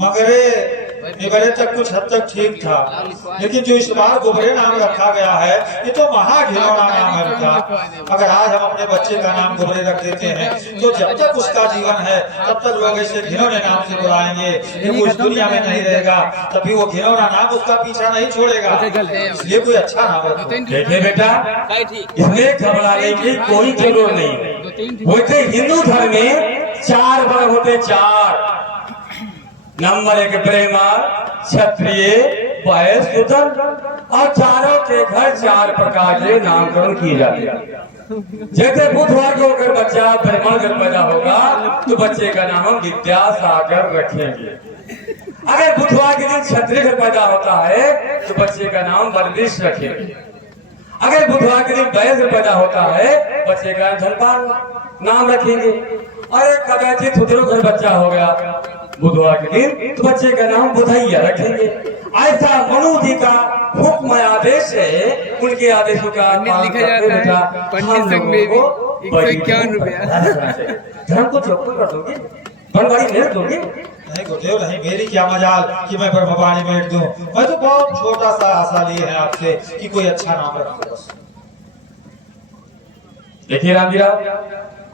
मगरे निबरे तक कुछ हद तक ठीक था, लेकिन जो इस बार गोबरे नाम रखा गया है ये तो महाघिनौना नाम है बेटा। अगर आज हम अपने बच्चे का नाम गोबरे रख देते हैं तो जब तक उसका जीवन है तब तक लोग ऐसे घिनौने नाम से बुलाएंगे। ये वो इस दुनिया में नहीं रहेगा तभी वो घिनौना नाम उसका पीछा नहीं छोड़ेगा। इसलिए कोई अच्छा नाम रखो। देखिए बेटा, इसमें घबराने की कोई जरूरत नहीं है। वैसे हिंदू धर्म में 4 वर्ग होते, 4 नंबर 1 ब्राह्मण, क्षत्रिय, वैश्य, शूद्र और चारों के घर 4 प्रकार के नामकरण किए जाते हैं। जैसे बुधवार को अगर बच्चा ब्राह्मण घर पैदा होगा तो बच्चे का नाम हम विद्यासागर रखेंगे। अगर बुधवार के दिन क्षत्रिय घर पैदा होता है तो बच्चे का नाम बलविश रखेंगे। अगर बुधवार के दिन वैश्य पैदा होता है बच्चे का धनपाल नाम रखेंगे। और कदाचित शूद्रों घर बच्चा हो गया बुधवार के दिन तो बच्चे का नाम बुधैया रखेंगे। ऐसा मनु जी का हुक्म आदेश है, उनके आदेशों का लिखा जाता है पंडित संघ में भी 151 रुपया धर्म को चौपड़ कर दोगे, बनवारी मेहनत दोगे। नहीं गुरुदेव नहीं, मेरी क्या मजाल कि मैं ब्रह्मवाणी बैठ दूं। मैं तो बहुत छोटा सा आशा लिए है आपसे कि कोई अच्छा नाम रखो बस। देखिए रामजी राव,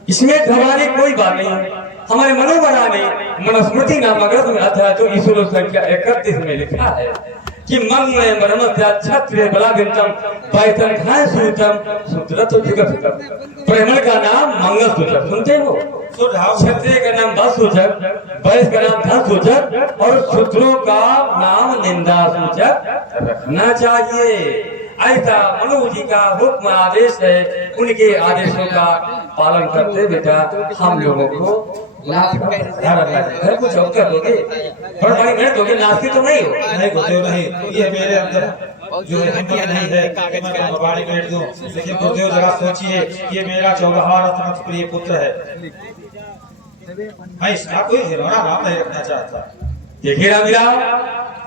इसमें घबराने कोई बात नहीं है। हमारे मनोबला में मनुस्मृति नाम ग्रंथ में अध्याय 2 ईश्वर संख्या 31 में लिखा है कि मंगल मरमत्या छत्र बलाविंतम पैतन खाए सूतम सूत्र तो जगत ब्राह्मण का नाम मंगल सूचक सुनते हो, क्षत्रिय का नाम बस सूचक, वैश्य का नाम धन सूचक और शूद्रों का नाम निंदा सूचक रखना चाहिए। ऐसा मनु जी का हुक्म आदेश है, उनके आदेशों का पालन करते बेटा हम लोगों को ध्यान रखना चाहिए। कुछ और कर दोगे बड़ बड़ी मेहनत होगी, नास्ती तो नहीं हो। नहीं गुरुदेव नहीं, ये मेरे अंदर जो है हिम्मत नहीं है कि मैं बड़ी भेंट दूं, लेकिन गुरुदेव जरा सोचिए ये मेरा 14वां रत्न प्रिय पुत्र है, मैं इसका कोई हिरोना नाम नहीं रखना चाहता। देखिए मीरा,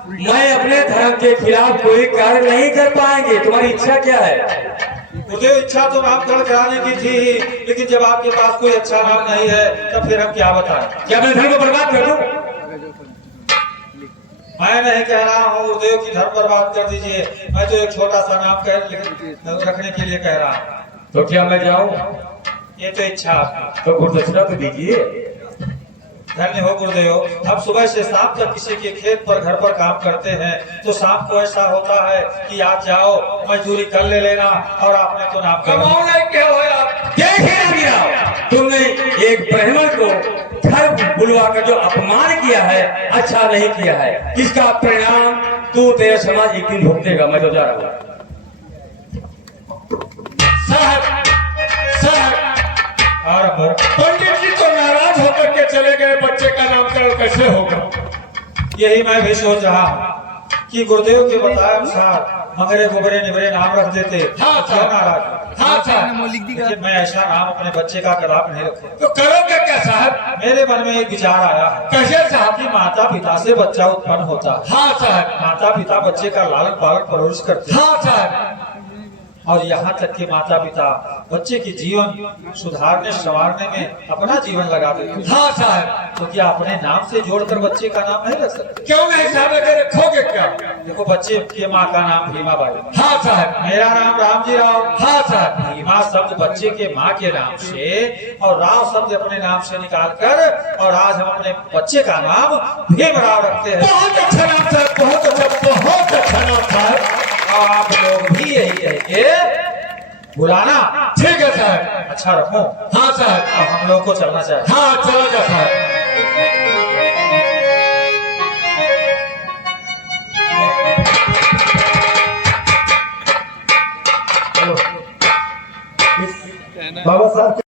मैं अपने धर्म के खिलाफ कोई कार्य नहीं कर पाएंगे, तुम्हारी इच्छा क्या है? गुरुदेव इच्छा तो नामकरण कराने की थी, लेकिन जब आपके पास कोई अच्छा नाम नहीं है तब फिर हम क्या बताएं? क्या मैं धर्म को बर्बाद कर दूं? मैं नहीं कह रहा हूँ गुरुदेव की धर्म बर्बाद कर दीजिए, मैं तो एक छोटा सा नाम रखने के लिए कह रहा हूँ। तो क्या मैं जाऊं? ये तो इच्छा आपकी। तो गुरुदक्षिणा तो दीजिए। धन्य हो गुरुदेव। हम सुबह से शाम तक किसी के खेत पर घर पर काम करते हैं तो शाम को ऐसा होता है कि आप जाओ मजदूरी कर ले लेना और आपने तो नाम क्या होया? तुमने एक ब्राह्मण को घर बुलवा कर जो अपमान किया है, अच्छा नहीं किया है, इसका परिणाम तू तेरा समाज एक दिन भुगतेगा। मैं तो जा रहा हूँ। पंडित जी तो नाराज होकर के चले गए, बच्चे का नामकरण कैसे होगा? यही मैं भी सोच रहा हूँ कि गुरुदेव के बताए अनुसार मगरे गुगरे निबरे नाम रख देते। हाँ तो क्यों नाराज? हाँ साहब, लेकिन मैं ऐसा नाम अपने बच्चे का कदाप नहीं रखूंगा। तो करोगे क्या साहब? मेरे मन में एक विचार आया है। कैसे साहब? कि माता पिता से बच्चा उत्पन्न होता है, हाँ साहब, माता पिता बच्चे का लालन पालन परवरिश करते हैं, हाँ साहब, और यहाँ तक कि माता पिता बच्चे के जीवन सुधारने संवारने में अपना जीवन लगा देते हैं। हाँ साहब। तो क्या अपने नाम से जोड़कर बच्चे का नाम नहीं रख सकते? क्यों नहीं साहब, अगर रखोगे क्या? देखो बच्चे की माँ का नाम भीमाबाई, हाँ साहब, मेरा नाम रामजी राव। हाँ साहब, भीमा शब्द बच्चे के माँ के नाम से और राव शब्द अपने नाम से निकालकर, और आज हम अपने बच्चे का नाम भीमराव रखते हैं। बहुत अच्छा नाम साहब, बहुत अच्छा नाम साहब। आप लोग भी यही कहेंगे बुलाना। ठीक है साहब। अच्छा रखो। हाँ साहब। अब हम लोग को चलना चाहिए। हाँ चला जा साहब। बाबा साहब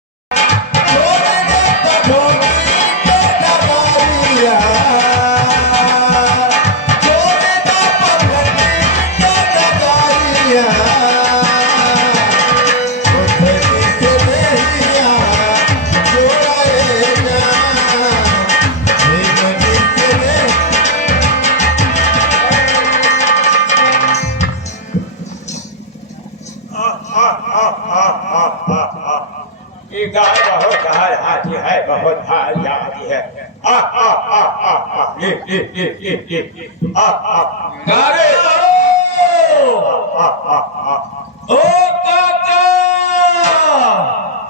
गाय बहुत हाथी है, बहुत भारी है। गारे ओ काका,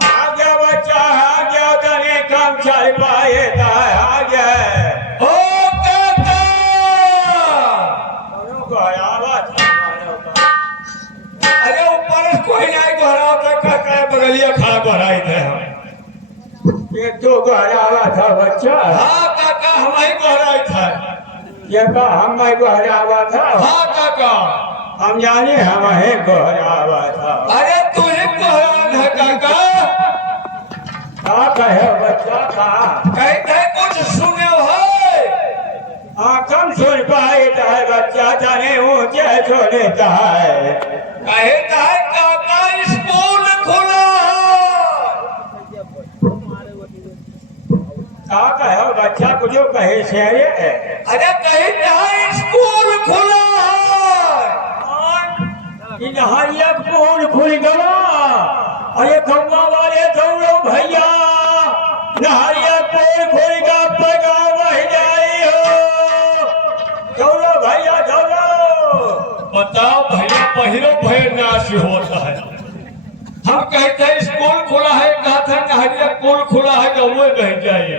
आ गया बच्चा, आ गया, तने काम चल पाए आ गया। ओ काका अरे ऊपर कोई नहीं घोड़ा काका बगलिया खड़ा बढ़ाई थे हम। ये तो गहरावा था बच्चा। हाँ काका, हम ही गहराई था। ये का हम ही गहरावा था। हाँ काका, हम जाने हम ही गहरावा था। अरे तुझे गहरान है काका? क्या कहे बच्चा का? कहते कुछ सुने हो? कम सुन पाए है बच्चा, जाने ऊंचे छोड़े है। कहता है काका स्कूल खुला। क्या कहे बच्चा, कुछ कहे से? अरे कहता है स्कूल खुला है। नहरिया स्कूल खुल गया। अरे कौवा वाले दौड़ो भैया, नहरिया स्कूल खुल गया, पगा बह जाई हो। दौड़ो भैया दौड़ो। बताओ भैया, पहिलो भय नाश होता है। हम कहते हैं स्कूल खुला है, कहा था नहरिया स्कूल खुला है, तो वो बह जाइए।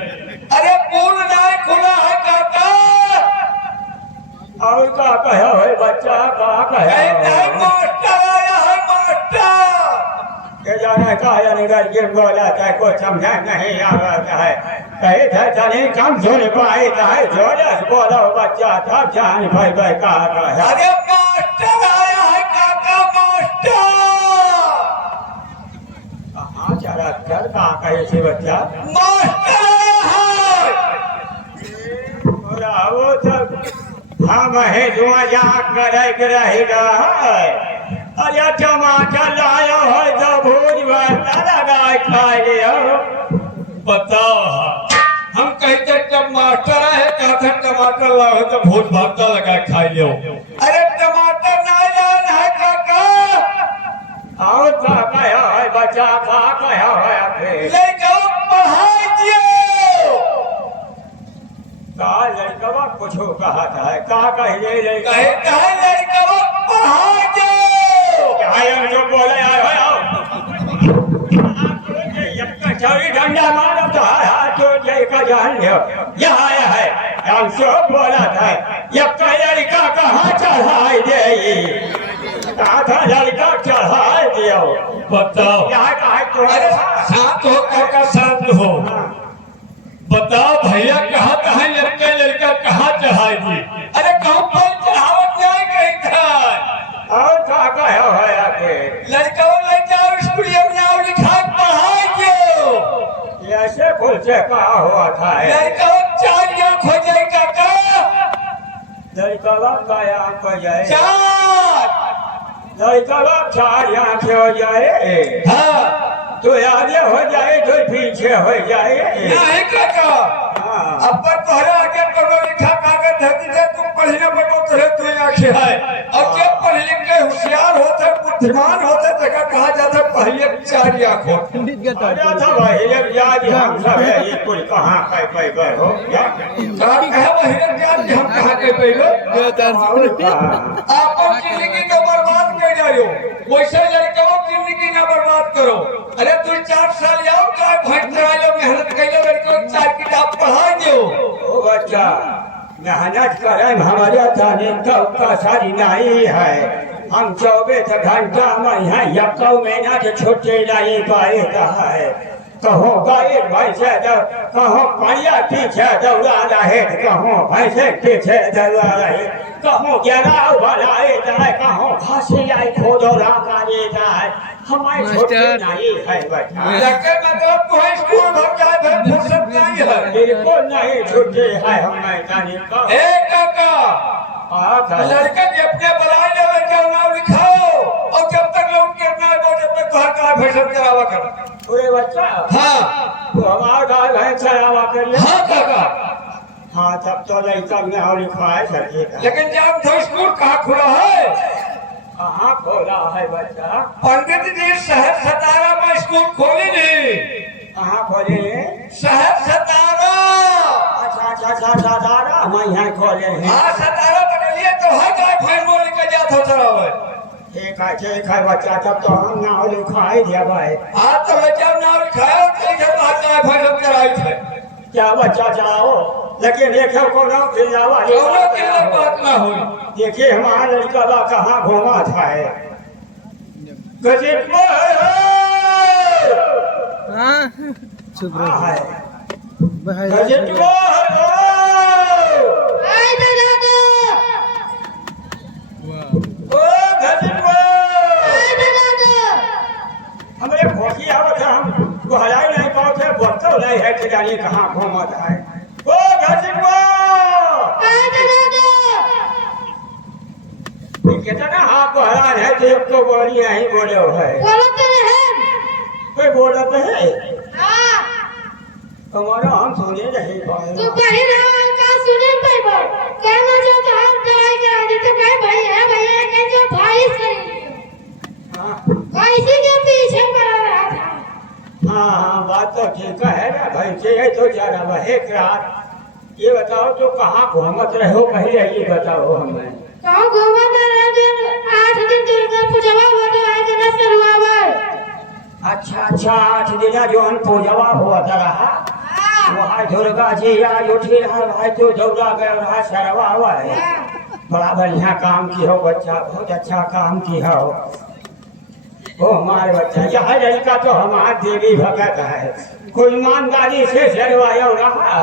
कहा है बच्चा का कहा मास्टर आया है मास्टर। के जाने का यानी गर्जे बोला था को समझा नहीं आता है कहे था जाने कम सुन पाए है जोरस बोलो बच्चा था जान भाई भाई कहा है अरे मास्टर आया है काका मास्टर। कहाँ चला चल कहाँ कहे से बच्चा मास्टर आया है। बोला वो सब हम है जो जा कर रहेगा अरे टमाटर लाया है तो भूज लगा खा लिया बताओ हम कहते टमाटर है कहते टमाटर लाओ तो भूत भागता लगा खा लियो। अरे टमाटर नहीं लाना है काका। और क्या कहा है बच्चा का कहा है लड़का पढ़ाई दियो। का लड़का कुछ कहा था का कहिए लड़का कहे लड़का पढ़ाई दियो। हम जो बोले चौड़ी डंडा मारो तो तो जय का जान लियो यह आया है हम सब बोला था ये लड़का कहाँ चढ़ाई दे कहा था लड़का चढ़ाई दियो बताओ यहाँ कहा तो शांत हो काका शांत हो। बताओ भैया कहाँ कहाँ लड़का कहाँ चढ़ाई दी। अरे कहूँ पर चढ़ावत नहीं कहीं था। और क्या कहा है आके लड़का ले जाओ स्कूल में नाम लिखा पढ़ाई दियो। ऐसे खुल से कहा हुआ था लड़का चारियां खोजे काका। लड़का काया को जाए चार। लड़का चार आंखें हो जाए हाँ तो आगे हो जाए तो पीछे हो जाए नहीं काका। हाँ। अब पर तोहरा आगे पढ़ो लिखा कागज धरती से तुम पढ़ने पढ़ो तेरे तुम्हें आंखें है। और जब पढ़ लिख के होशियार होते बुद्धिमान होते जगह कहा जाता पहले चार आंख हो। अरे था भाई ये याद हम सब है ये कोई कहाँ कहीं गए हो कहा वही जान हम कहा के पहले आप जिंदगी को बर्बाद कर जाओ। वैसे लड़कों की जिंदगी ना बर्बाद करो। अरे तू 4 साल आओ काय भटक लो मेहनत कर लो लड़कों 4 किताब पढ़ा दो। ओ बच्चा मेहनत करें हमारे जाने का सारी नहीं है हम 24 घंटा में यहाँ यको महीना के छुट्टी नहीं पाएगा है कहो गाय भैंसे कहो पैया पीछे दौड़ा रहे कहो भैंसे पीछे दौड़ा रहे कहो गेरा बनाए जाए कहो घासी आई खोदो राकारे जाए हमारी छुट्टी नहीं है बच्चा लड़के मतलब तू स्कूल भर जाए फिर फुर्सत नहीं है। बिल्कुल नहीं छुट्टी है हमें जाने का ए काका लड़के के अपने बुलाए ले जाओ नाम लिखाओ और जब तक लोग गिरना है वो जब तक घर का फैशन करावा कर। अरे बच्चा हाँ तो हमारा गाय भैंस चरावा कर ले हाँ काका। हाँ तब तो लड़का में और लिखवाए सकेगा लेकिन जब तो स्कूल कहाँ खुला है। कहाँ खोला है बच्चा पंडित जी शहर 17 में स्कूल खोले नहीं। कहाँ खोले शहर 17। अच्छा दादा हम यहाँ खोले हैं हाँ 17 बदलिए तो है गाय भैंस बोल के जात होता रहो। ठीक है बच्चा तब तो हम नाम लिखवाए दिया भाई आज तो जब नाम लिखाया तो जब गाय भैंस कराई थे क्या बच्चा चाहो लेकिन देखो को नाम खिलावा दोनों के लिए बात ना हुई। देखिए हमारा लड़का कहाँ घूमा था है गजब चुप हाँ है भाई गजब आई दादा ओ गजब आई दादा हमारे खोखी आवत है हम गुहराई नहीं पाते बोलते नहीं है कि जानिए कहाँ घूमत है ओ गजब आई दादा कितना हाँ गुहरान है तो एक तो बोली नहीं बोले है बोलते हैं कोई बोलत है हाँ हमारा हम सुने नहीं पाए तो कहीं ना का सुने पे वो कहना जो तो हम दवाई करा दी तो कहे भाई है भैया के जो भाई करेंगे हाँ इसी के पीछे पड़ा रहा था। हाँ बात तो ठीक है ना भाई ये तो जा रहा है एक रात ये बताओ तो कहाँ घूमत रहे हो पहले ये बताओ हमें कहाँ घूमा मेरा दिन 8 दिन दुर्गा पूजा हुआ तो आए के न शुरुआत अच्छा 8 दिन जो हम पूजवा हुआ था रहा वहाँ दुर्गा जी आज उठी है भाई तो दौड़ा गया रहा सरवा हुआ है बड़ा बढ़िया काम की हो बच्चा, बहुत अच्छा काम की हो। वो हमारे बच्चा यह लड़का तो हमारा देवी भगत है, कोई ईमानदारी से चलवाया रहा।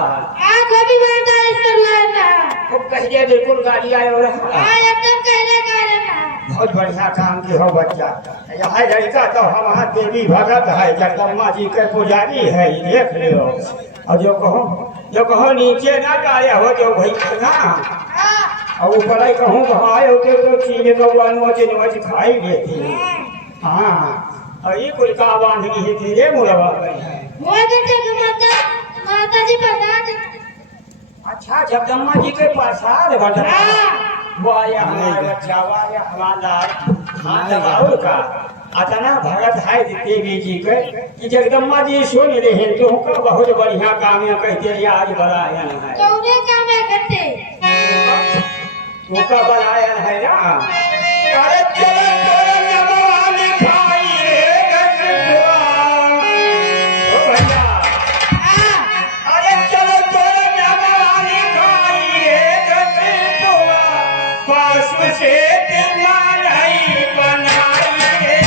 आज भी ईमानदारी से चलवाया, वो कहिए बिल्कुल गाड़ी आयो रहा। एकदम कहने का रहा। बहुत बढ़िया काम की हो बच्चा। यह लड़का तो हमारा देवी भगत है, जगदम्बा जी के पुजारी है, देख लियो। और जो कहो नीचे ना डाले हो जो भाई ना, और ऊपर ही कहूँ भाई होते तो चीज का नोच खाई लेती। हाँ, और ये कुल का बांध की तेरे मुड़वा है। माता जी बता दे। अच्छा, जगदम्बा जी के प्रसाद बन रहा। वाया हमारा बच्चा, वाया हमारा हाथ बाबू का अतना भगत है देवी जी के कि जगदम्बा जी सुन रहे तो का बहुत बढ़िया काम है, कहते आज बड़ायन है। कौने काम है करते? वो का बड़ायन है ना। अरे चलो तोरे नमवा लिखाई रे गसुआ। ओ भैया, अरे चलो तोरे नमवा लिखाई रे गसुआ। पास से तुम्हारी बनाई रे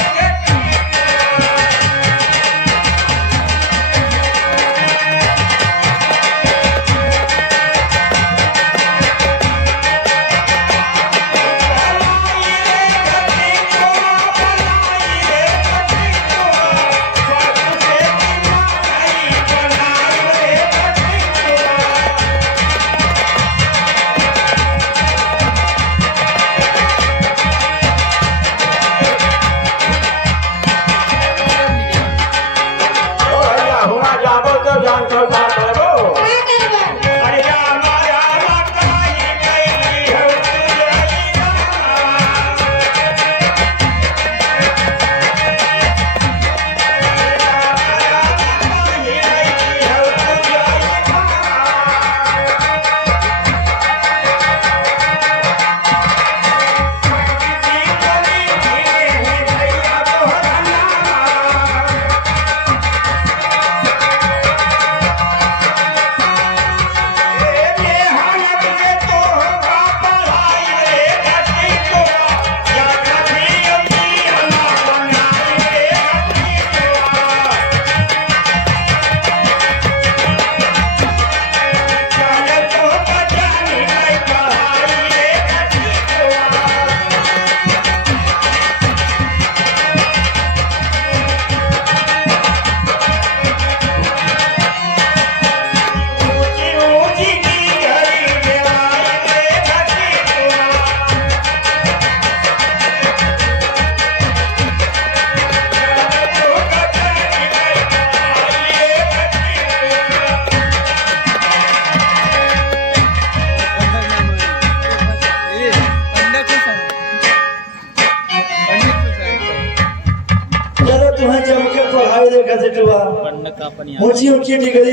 ऊंची ऊंची डिग्री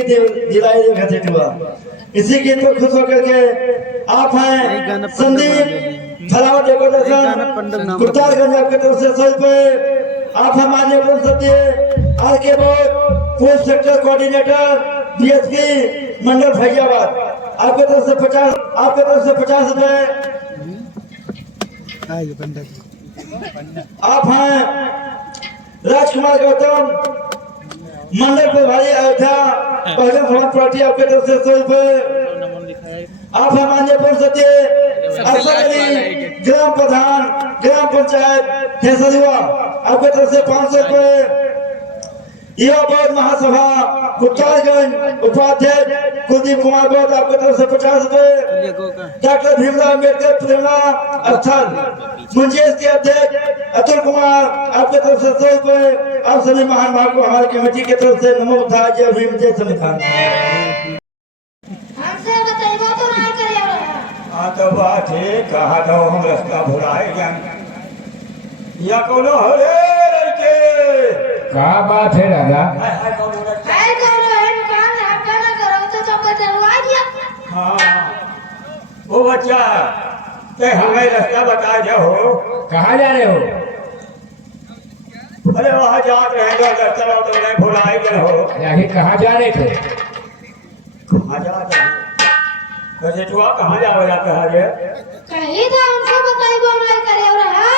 दिलाई दे घसेटुआ। इसी गीत को खुश होकर के आप हैं संदीप फलावट डेकोरेशन कुर्तारगंज आपके तरफ से 100 रुपए। आप हैं माननीय Satya R K board post sector coordinator DSP mandal Faizabad, आपके तरफ से 50 रुपए। आप हैं राजकुमार गौतम मंडल प्रभारी अयोध्या पहले भवन पार्टी, आपके तरफ से 100 रुपए। आप है माननीय सत्य अफसर अली ग्राम प्रधान ग्राम पंचायत केसरिया, आपके तरफ से 500 रुपए। यह बोर्ड महासभा कुत्तारगंज उपाध्यक्ष कुलदीप कुमार बोर्ड, आपके तरफ से 50 रुपए। डॉक्टर भीमराव अम्बेडकर प्रेरणा स्थल मुंजेश के अध्यक्ष अतुल कुमार, आपके तरफ से 100 रुपए। आप सभी महान भाव को हमारी कमेटी की तरफ से नमो बुद्धाय, जय भीम, जय संविधान। हमसे बताइए तो ना करिए। हाँ तो बात है, कहा था हम रास्ता भुलाए जान या कोनो हरे लड़के क्या बात है दादा? है करो है दुकान आपका ना करो तो चौका चलवा दिया। हाँ वो बच्चा ते हमें रास्ता बता जाओ। कहाँ जा रहे हो? अरे वहाँ जा रहे हैं, चलो तो नहीं भुलाए गए हो। आखिर कहाँ जा रहे थे? कहाँ जा रहे हैं? वैसे तू कहाँ जाओ जाता है रे? कहीं था उनसे बताई बोल रहे करे हो रहा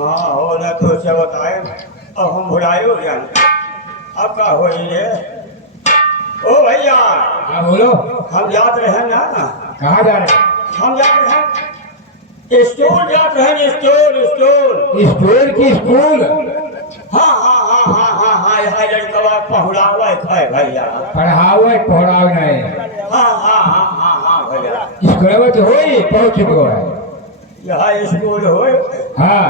हाँ हो ना तो से बताए अब हम भुलाए हो गया अब का हो ये ओ भैया हाँ बोलो, हम जाते रहे ना कहाँ जा रहे? हम जाते हैं स्टोर जाते हैं स्टोर स्टोर स्टोर की स्कूल? हाँ हाँ हाँ हाँ हाँ हाँ यहाँ लड़का पहुँचावा है भैया पढ़ाओ पढ़ाओ नहीं, हाँ हाँ हाँ हाँ हाँ भैया स्कूल तो हो ही पहुँच चुको है। यहाँ स्कूल हो हाँ,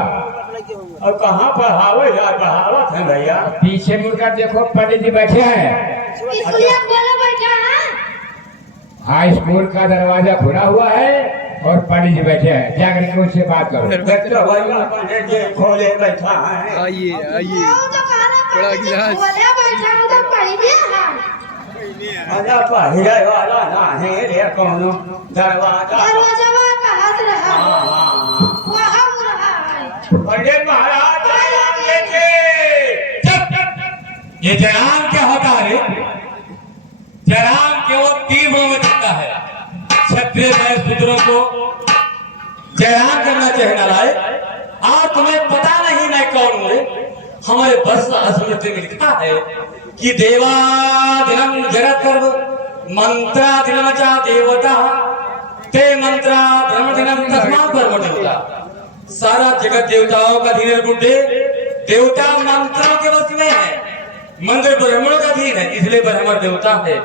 और कहाँ पढ़ावे यार पढ़ावत है भैया पीछे मुड़कर देखो पंडित जी बैठे हैं। स्कूलिया खोले बैठा है हाँ, स्कूल का दरवाजा खुला हुआ है और पंडित जी बैठे हैं, जाकर के उनसे बात करो। बच्चा भैया पंडित जी खोले बैठा है आइए आइए वो तो कहा ना बड़ा पंडित जी गिलास। खोले बैठा है तो पहले है अजा पहिले वाला ना है रे कोनो दरवाजा दरवाजा कहा से रहा हाँ हाँ हाँ वहाँ रहा है पंडित महाराज जयराम लेके ये जयराम क्या होता है रे? जयराम केवल तीव्र में दिखता है। क्षत्रिय वैश्य शूद्रों को जयराम करना चाहिए नारायण। और तुम्हें पता नहीं मैं कौन हूँ रे? हमारे वर्ष स्मृति में लिखा है कि देवादिनम जगत गर्भ मंत्रादिनम चा देवता ते मंत्रा ब्रह्मदिनम तस्मात् ब्रह्म देवता। सारा जगत देवताओं का अधीन है बुड्ढे। देवता मंत्रों के वश में है, मंदिर ब्राह्मणों का अधीन है, इसलिए ब्राह्मण देवता है।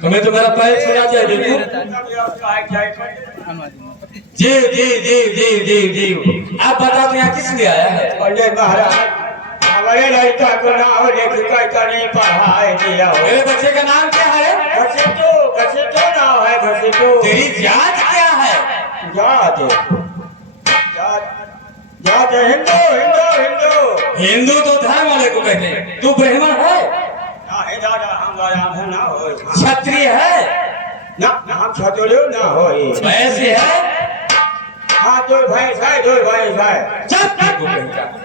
तुम्हें तो मेरा पैर सुना चाहिए जी जी जी जी जी जी। आप बताओ तो यहाँ किस लिए आया है? पंडित महाराज हमारे लड़का को नाम लेखिका का नहीं पढ़ाए दिया हो मेरे बच्चे का नाम क्या है? घसीटो नाम है घसीटो तेरी जात क्या है? जात जात हिंदू हिंदू हिंदू हिंदू तो धर्म वाले को कहते हैं। तू ब्राह्मण है? ना है दादा हम है ना हो क्षत्रिय है? ना हम छतुलू ना हो वैसे है? हाँ दो भैंस है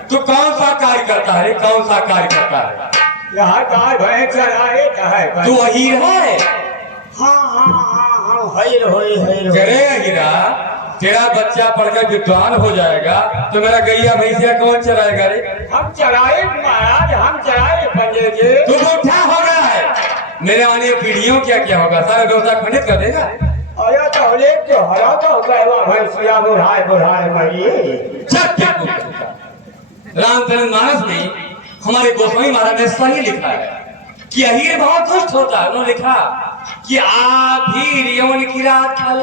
तू कौन सा कार्य करता है? कौन सा कार्य करता है? यहाँ गाय भैंस चराए है तू अहीर है? हाँ हाँ हाँ हाँ हैर होई करे हीरा, तेरा बच्चा पढ़कर विद्वान हो जाएगा तो मेरा गैया भैंसिया कौन चलाएगा रे? हम चराए महाराज हम चराए पंडित जी तू बूढ़ा हो गया है, मेरे आने पीढ़ियों क्या क्या होगा? सारा व्यवस्था खंडित कर देगा। आया तो ले जो हरा तो कहवा भैंसिया बुढ़ाए मरी रामचरितमानस में हमारे गोस्वामी महाराज ने सही लिखा है कि अहीर बहुत दुष्ट होता है। उन्होंने लिखा कि आभीर यौन की रात फल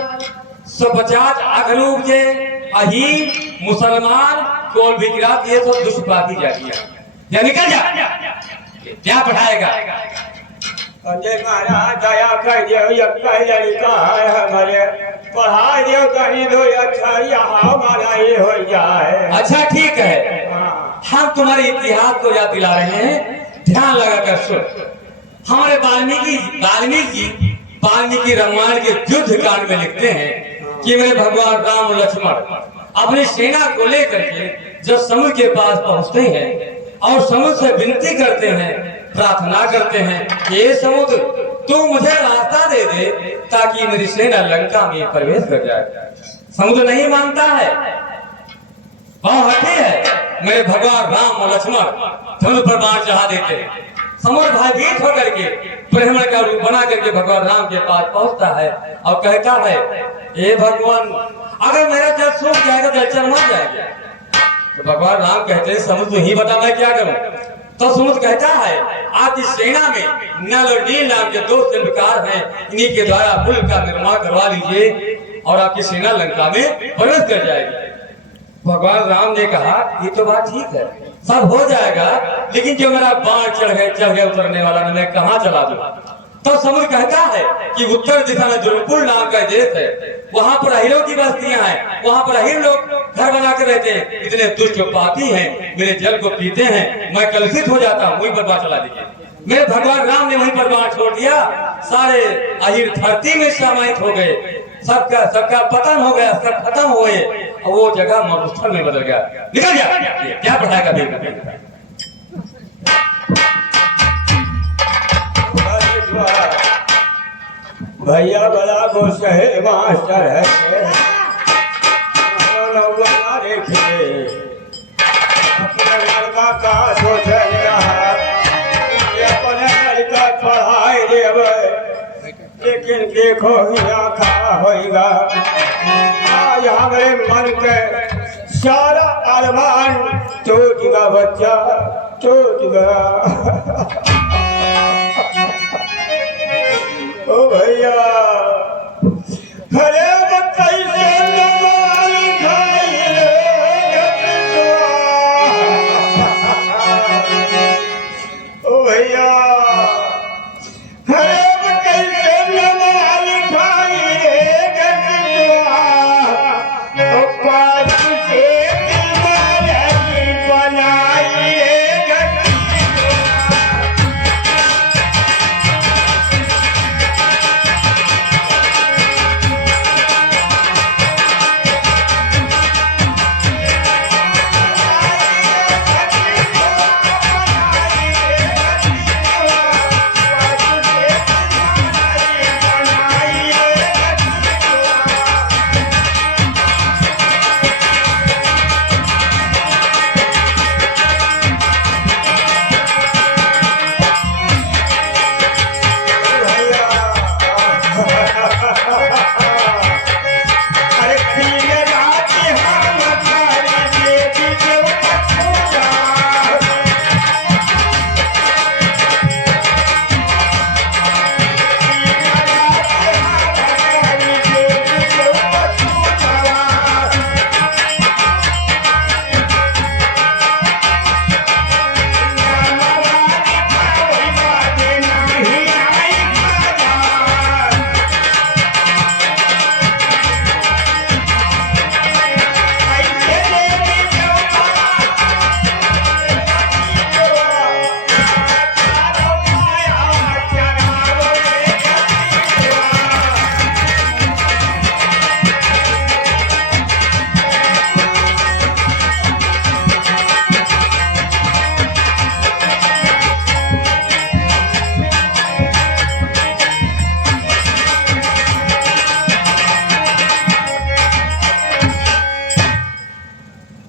सबचात अगरूप जे अहीर मुसलमान कोल भी की रात, ये सब दुष्ट बात ही जाती है। या निकल जा, क्या पढ़ाएगा? पंडित महाराज दया कर दियो कहीं लड़का है हमारे पढ़ा दियो कहीं दो अक्षर यहाँ हमारा ये हो जाए अच्छा ठीक है, हाँ हम तुम्हारे इतिहास को याद दिला रहे हैं, ध्यान लगाकर सुन। हमारे वाल्मीकि रामायण के युद्ध कांड में लिखते हैं कि मेरे भगवान राम और लक्ष्मण अपनी सेना को लेकर के जब समुद्र के पास पहुंचते हैं और समुद्र से विनती करते हैं, प्रार्थना करते हैं कि ये समुद्र तू मुझे रास्ता दे दे ताकि मेरी सेना लंका में प्रवेश कर जाए। समुद्र नहीं मानता है, बहुत हठी है। मेरे भगवान राम और लक्ष्मण समुद्र पर बाण चढ़ा देते हैं। समुद्र भयभीत होकर के ब्राह्मण का रूप बना करके भगवान राम के पास पहुंचता है और कहता है, हे भगवान अगर मेरा जल सूख जाएगा तो जल मर जाएगा। तो भगवान राम कहते हैं, समुद्र ही बता मैं क्या करूं? तो समुद्र कहता है, आपकी सेना में नल और नील नाम के दो शिल्पकार हैं, इन्हीं के द्वारा पुल का निर्माण करवा लीजिए और आपकी सेना लंका में प्रवेश कर जाएगी। भगवान राम ने कहा, ये तो बात ठीक है, सब हो जाएगा, लेकिन जो मेरा बाण चढ़ गया उतरने वाला मैं कहाँ चला दूं? तो समुद्र कहता है कि उत्तर दिशा में जुलपुर नाम का देश है, वहां पर अहीरों की बस्तियां हैं, वहां पर अहीर लोग घर बना के रहते हैं। इतने दुष्ट पापी हैं, मेरे जल को पीते हैं, मैं कलुषित हो जाता हूँ, वहीं पर बाण चला दीजिए। मेरे भगवान राम ने वहीं पर बाण छोड़ दिया, सारे अहीर धरती में समाहित हो गए, सबका पतन हो गया, सब खत्म हो गए और वो जगह मरुस्थल में बदल गया। निकल जा, क्या पढ़ाएगा बेटा? भैया बड़ा गोसाई मास्टर है देखिए अपने लड़का का सोच रहा अपने लड़का पढ़ाई देवे लेकिन देखो यहाँ खा होगा आज हमारे मन के सारा अरमान टूट गया बच्चा टूट गया ओ भैया अरे कैसे नमाज खाई ओ भैया अरे कैसे नमाज खाई ओ पास से बनाई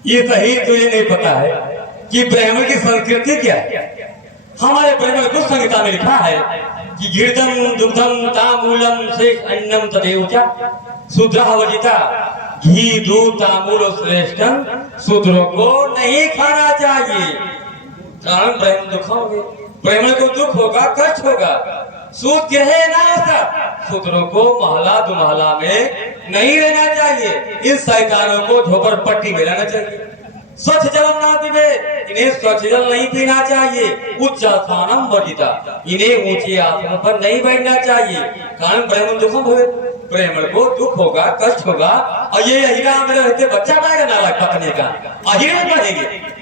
ये सही तुझे नहीं पता है कि ब्राह्मण की संस्कृति क्या है। हमारे ब्राह्मण कुछ संहिता में लिखा है कि घृतम दुग्धम तामूलम शेष अन्नम तदेव क्या शूद्रः वर्जिता घी दूध तामूल श्रेष्ठम शूद्रों को नहीं खाना चाहिए कारण ब्राह्मण दुख होंगे ब्राह्मण को दुख होगा कष्ट होगा सूद रहे ना ऐसा शूद्रों को महला दुमहला में नहीं रहना चाहिए इन शैतानों को झोपड़पट्टी में रहना चाहिए स्वच्छ जल ना पीवे इन्हें स्वच्छ जल नहीं पीना चाहिए उच्च स्थानम वर्जिता इन्हें ऊंचे आसन पर नहीं बैठना चाहिए कारण ब्राह्मण दुखम हुए ब्राह्मण को दुख होगा कष्ट होगा और ये अहिरा में रहते बच्चा पाएगा नालायक पकने का अहिरा में पढ़ेंगे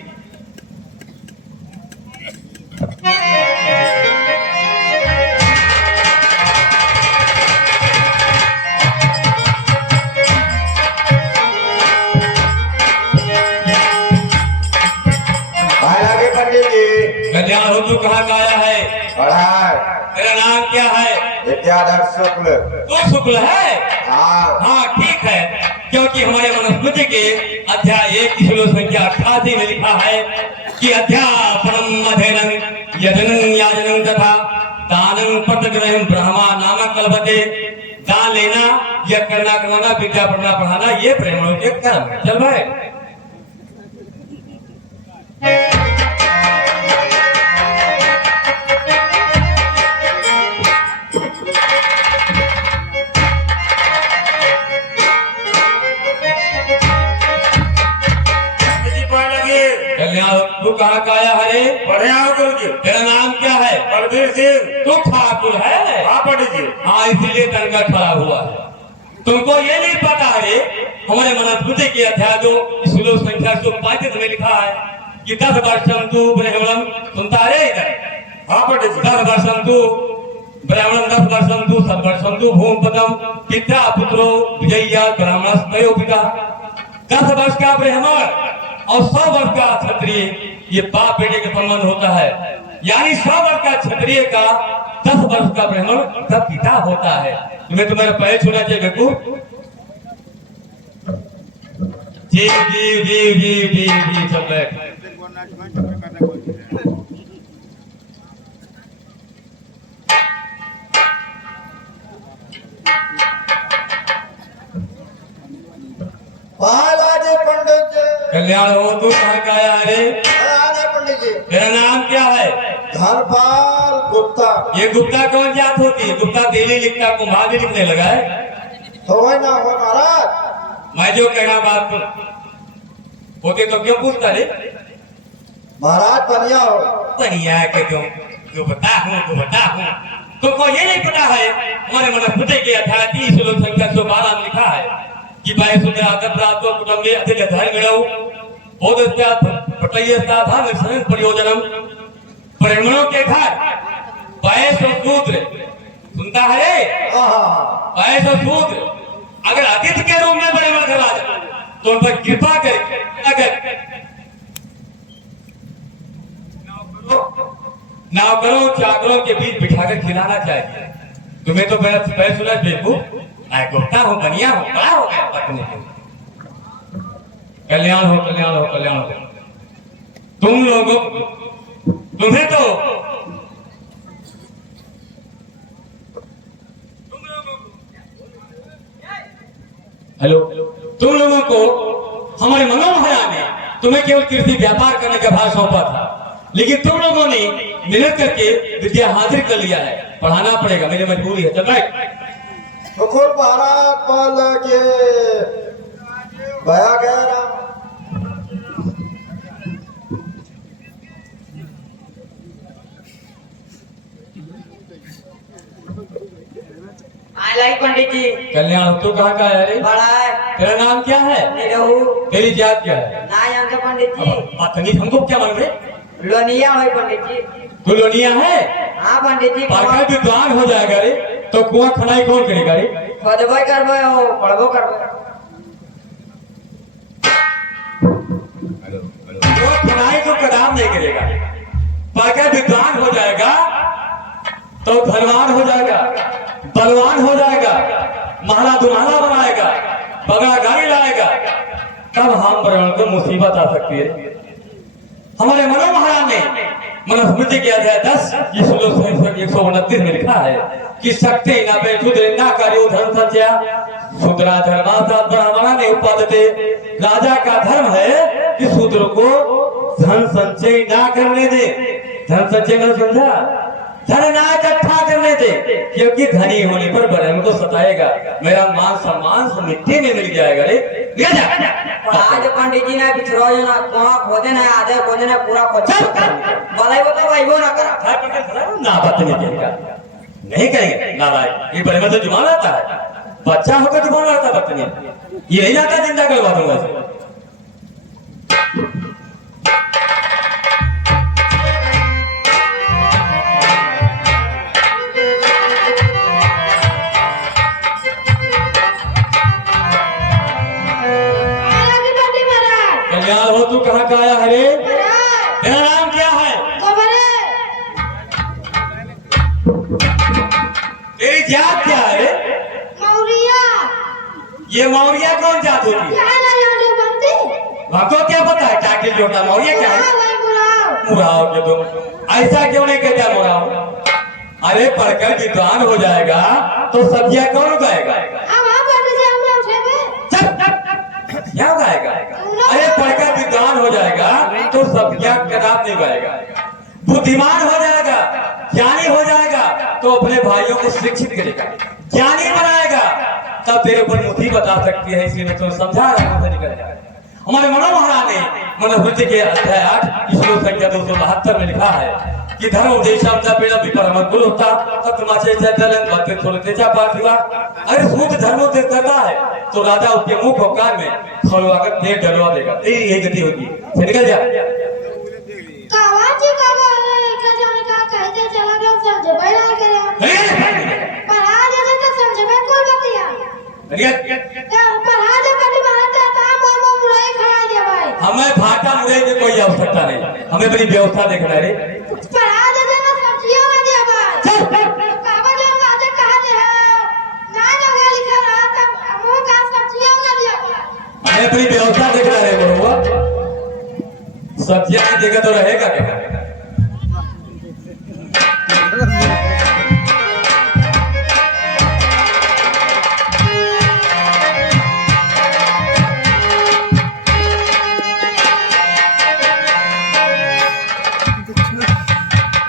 कल्याण हो तू कहाँ गाया है पढ़ा तेरा नाम क्या है विद्याधर शुक्ल तो शुक्ल है हाँ ठीक है क्योंकि हमारे मनुस्मृति के अध्याय 1 की श्लोक संख्या 88 में लिखा है कि अध्यापनम अध्ययनं यजनं याजनं तथा दानं पठग्रहं ब्रह्मा नाम कल्पते दान लेना या करना कराना विद्या पढ़ना पढ़ाना ये ब्राह्मणों के कर्म है चल भाई तू कहाँ का आया है पढ़े आओ गुरु जी तेरा नाम क्या है बलबीर सिंह तू ठाकुर है हाँ पंडित जी हाँ इसीलिए तनका खड़ा हुआ है तुमको ये नहीं पता है हमारे मनुस्मृति के अध्याय 2 श्लोक संख्या 135 में लिखा है कि 10 वर्षम तू ब्राह्मणम सुनता है इधर हाँ पंडित जी 10 वर्षम तू ब्राह्मणम 10 वर्षम तू 7 वर्षम तू भूमपदम पिता पुत्रो विजया ब्राह्मण कयो पिता 10 वर्ष का ब्राह्मण और 100 वर्ष का क्षत्रिय ये बाप बेटे का संबंध होता है यानी 100 वर्ष का क्षत्रिय का 10 वर्ष का ब्राह्मण तब पिता होता है। तुम्हें तुम्हारा पैर छूना चाहिए बेवकूफ। जी जी जी जी जी जी सब बैठ। महाराज पंडित जी। कल्याण हो। तू कहाँ का आया रे? महाराज पंडित जी। तेरा नाम क्या है? धनपाल गुप्ता। ये गुप्ता कौन जात होती है? गुप्ता दिल्ली लिखता, कुम्हार भी लिखने लगा है। तो वही ना हो महाराज। मैं जो कहना बात को होते तो क्यों पूछता रे? महाराज बढ़िया हो। बढ़िया के क्यों? जो बता हूँ तुमको ये नहीं पता है हमारे मनुस्मृति के 38 श्लोक संख्या 112 में लिखा है कि बाय सुने आदर प्राप्त कुटुंबे अधिक धर्म मिलो बोधस्यात् प्रत्ययस्ताधान संस प्रयोजनम। ब्राह्मणों के घर वैश्य और शूद्र सुनता है रे? वैश्य और शूद्र अगर अतिथि के रूप में ब्राह्मण घर आ जाए तो उन पर कृपा कर अगर नौकरों चाकरों के बीच बिठाकर खिलाना चाहिए। तुम्हें तो मेरा पैर सुना बेवकूफ। मैं गुप्ता हूँ, बनिया हूँ, बड़ा हो गया पत्नी। कल्याण हो कल्याण हो कल्याण हो। तुम लोगों तुम्हें तो हेलो तुम लोगों को हमारे मनोहरा ने तुम्हें केवल कृषि व्यापार करने का भार सौंपा था, लेकिन तुम लोगों ने मेहनत करके विद्या हासिल कर लिया है। पढ़ाना पड़ेगा, मेरी मजबूरी है। चल बैठ। तो खुद महाराज पाल के भया गया ना। पंडित जी। कल्याण तू कहाँ का है रे? बड़ा है। तेरा नाम क्या है? तेरी जात क्या है? ना जानते पंडित जी। पत्नी हमको क्या मान रहे? लोनिया है पंडित जी। कुलोनिया है? हाँ पंडित जी। पढ़कर विद्वान हो जाएगा रे तो कुआं खनाई कौन करेगा रे? खोदबो करबो हो पढ़बो करबो। कुआं खनाई तो कदाम नहीं करेगा। पढ़कर विद्वान हो जाएगा तो धनवान हो जाएगा, बलवान हो जाएगा, महला दुल्हना बनाएगा, बगड़ा गाड़ी लाएगा, तब हम ब्राह्मण को मुसीबत आ सकती है। हमारे मनो महाराज ने मनुस्मृति के अध्याय 10 श्लोक 129 में लिखा है कि शक्ति न पे शूद्र न कार्यो धर्म संचय शूद्रा धर्माता ब्राह्मण ने उपादते। राजा का धर्म है कि शूद्र को धन संचय ना करने दे। धन संचय न समझा? धन ना इकट्ठा करने दे, क्योंकि धनी होने पर ब्राह्मण को सताएगा। मेरा मान सम्मान सब मिट्टी में मिल जाएगा रे। ले जा। आज पंडित जी ने बिछड़ो ना कुआं खोदे ना आधे खोदे ना पूरा खोदे। भलाई वो तो भाई वो ना करा। ना बात नहीं करेगा, नहीं करेंगे नारायण। ये ब्राह्मण तो जुबान आता है, बच्चा होकर जुबान आता है बच्चे। ये नहीं आता जिंदा करवा दूंगा। कल्याण हो। तू कहाँ का आया हरे? तेरा नाम क्या है? तेरी जात क्या है रे? मौरिया। ये मौर्या कौन जात होती है? हमको क्या पता है? टाकिल जोटा मौर्या क्या है? मुराव के तुम ऐसा क्यों नहीं कहता मुराव? अरे पढ़कर विद्वान हो जाएगा तो सब्जियां कौन उगाएगा? क्या उगाएगा? अरे पढ़कर विद्वान हो जाएगा तो सब्जियां कदाप नहीं उगाएगा। बुद्धिमान हो जाएगा, ज्ञानी हो जाएगा तो अपने भाइयों को शिक्षित करेगा, ज्ञानी बनाएगा, तब तेरे ऊपर मुसीबत आ सकती है। इसलिए मैं तुम्हें समझा रहा हूं। निकल जाए। हमारे मनो महाराज ने मनुस्मृति के अध्याय 8 श्लोक संख्या 272 में लिखा है कि धर्म उपदेशम न पीड़म विपरम कुल होता तत्माचे चलन भक्त थोड़तेजा पाठिवा। अगर सूत्र धर्म उपदेश करता है तो राजा उसके मुंह को कान में खड़वाकर पेट डलवा देगा। यही गति होगी। निकल जा। कावाची कावा का जाने का कहते चला गया समझे भाई ना करे। पढ़ा दे तो समझे भाई कोई बात नहीं। पढ़ा दे पढ़ी मारता काम मामा मुराई खड़ा दे भाई। हमें भाटा मुराई की कोई आवश्यकता नहीं, हमें बड़ी व्यवस्था देखना है। पढ़ा दे ना सब्जियां ना दे भाई। अरे अपनी व्यवस्था देख रहा है बड़ुआ, सब्जियां की जगह तो रहेगा क्या?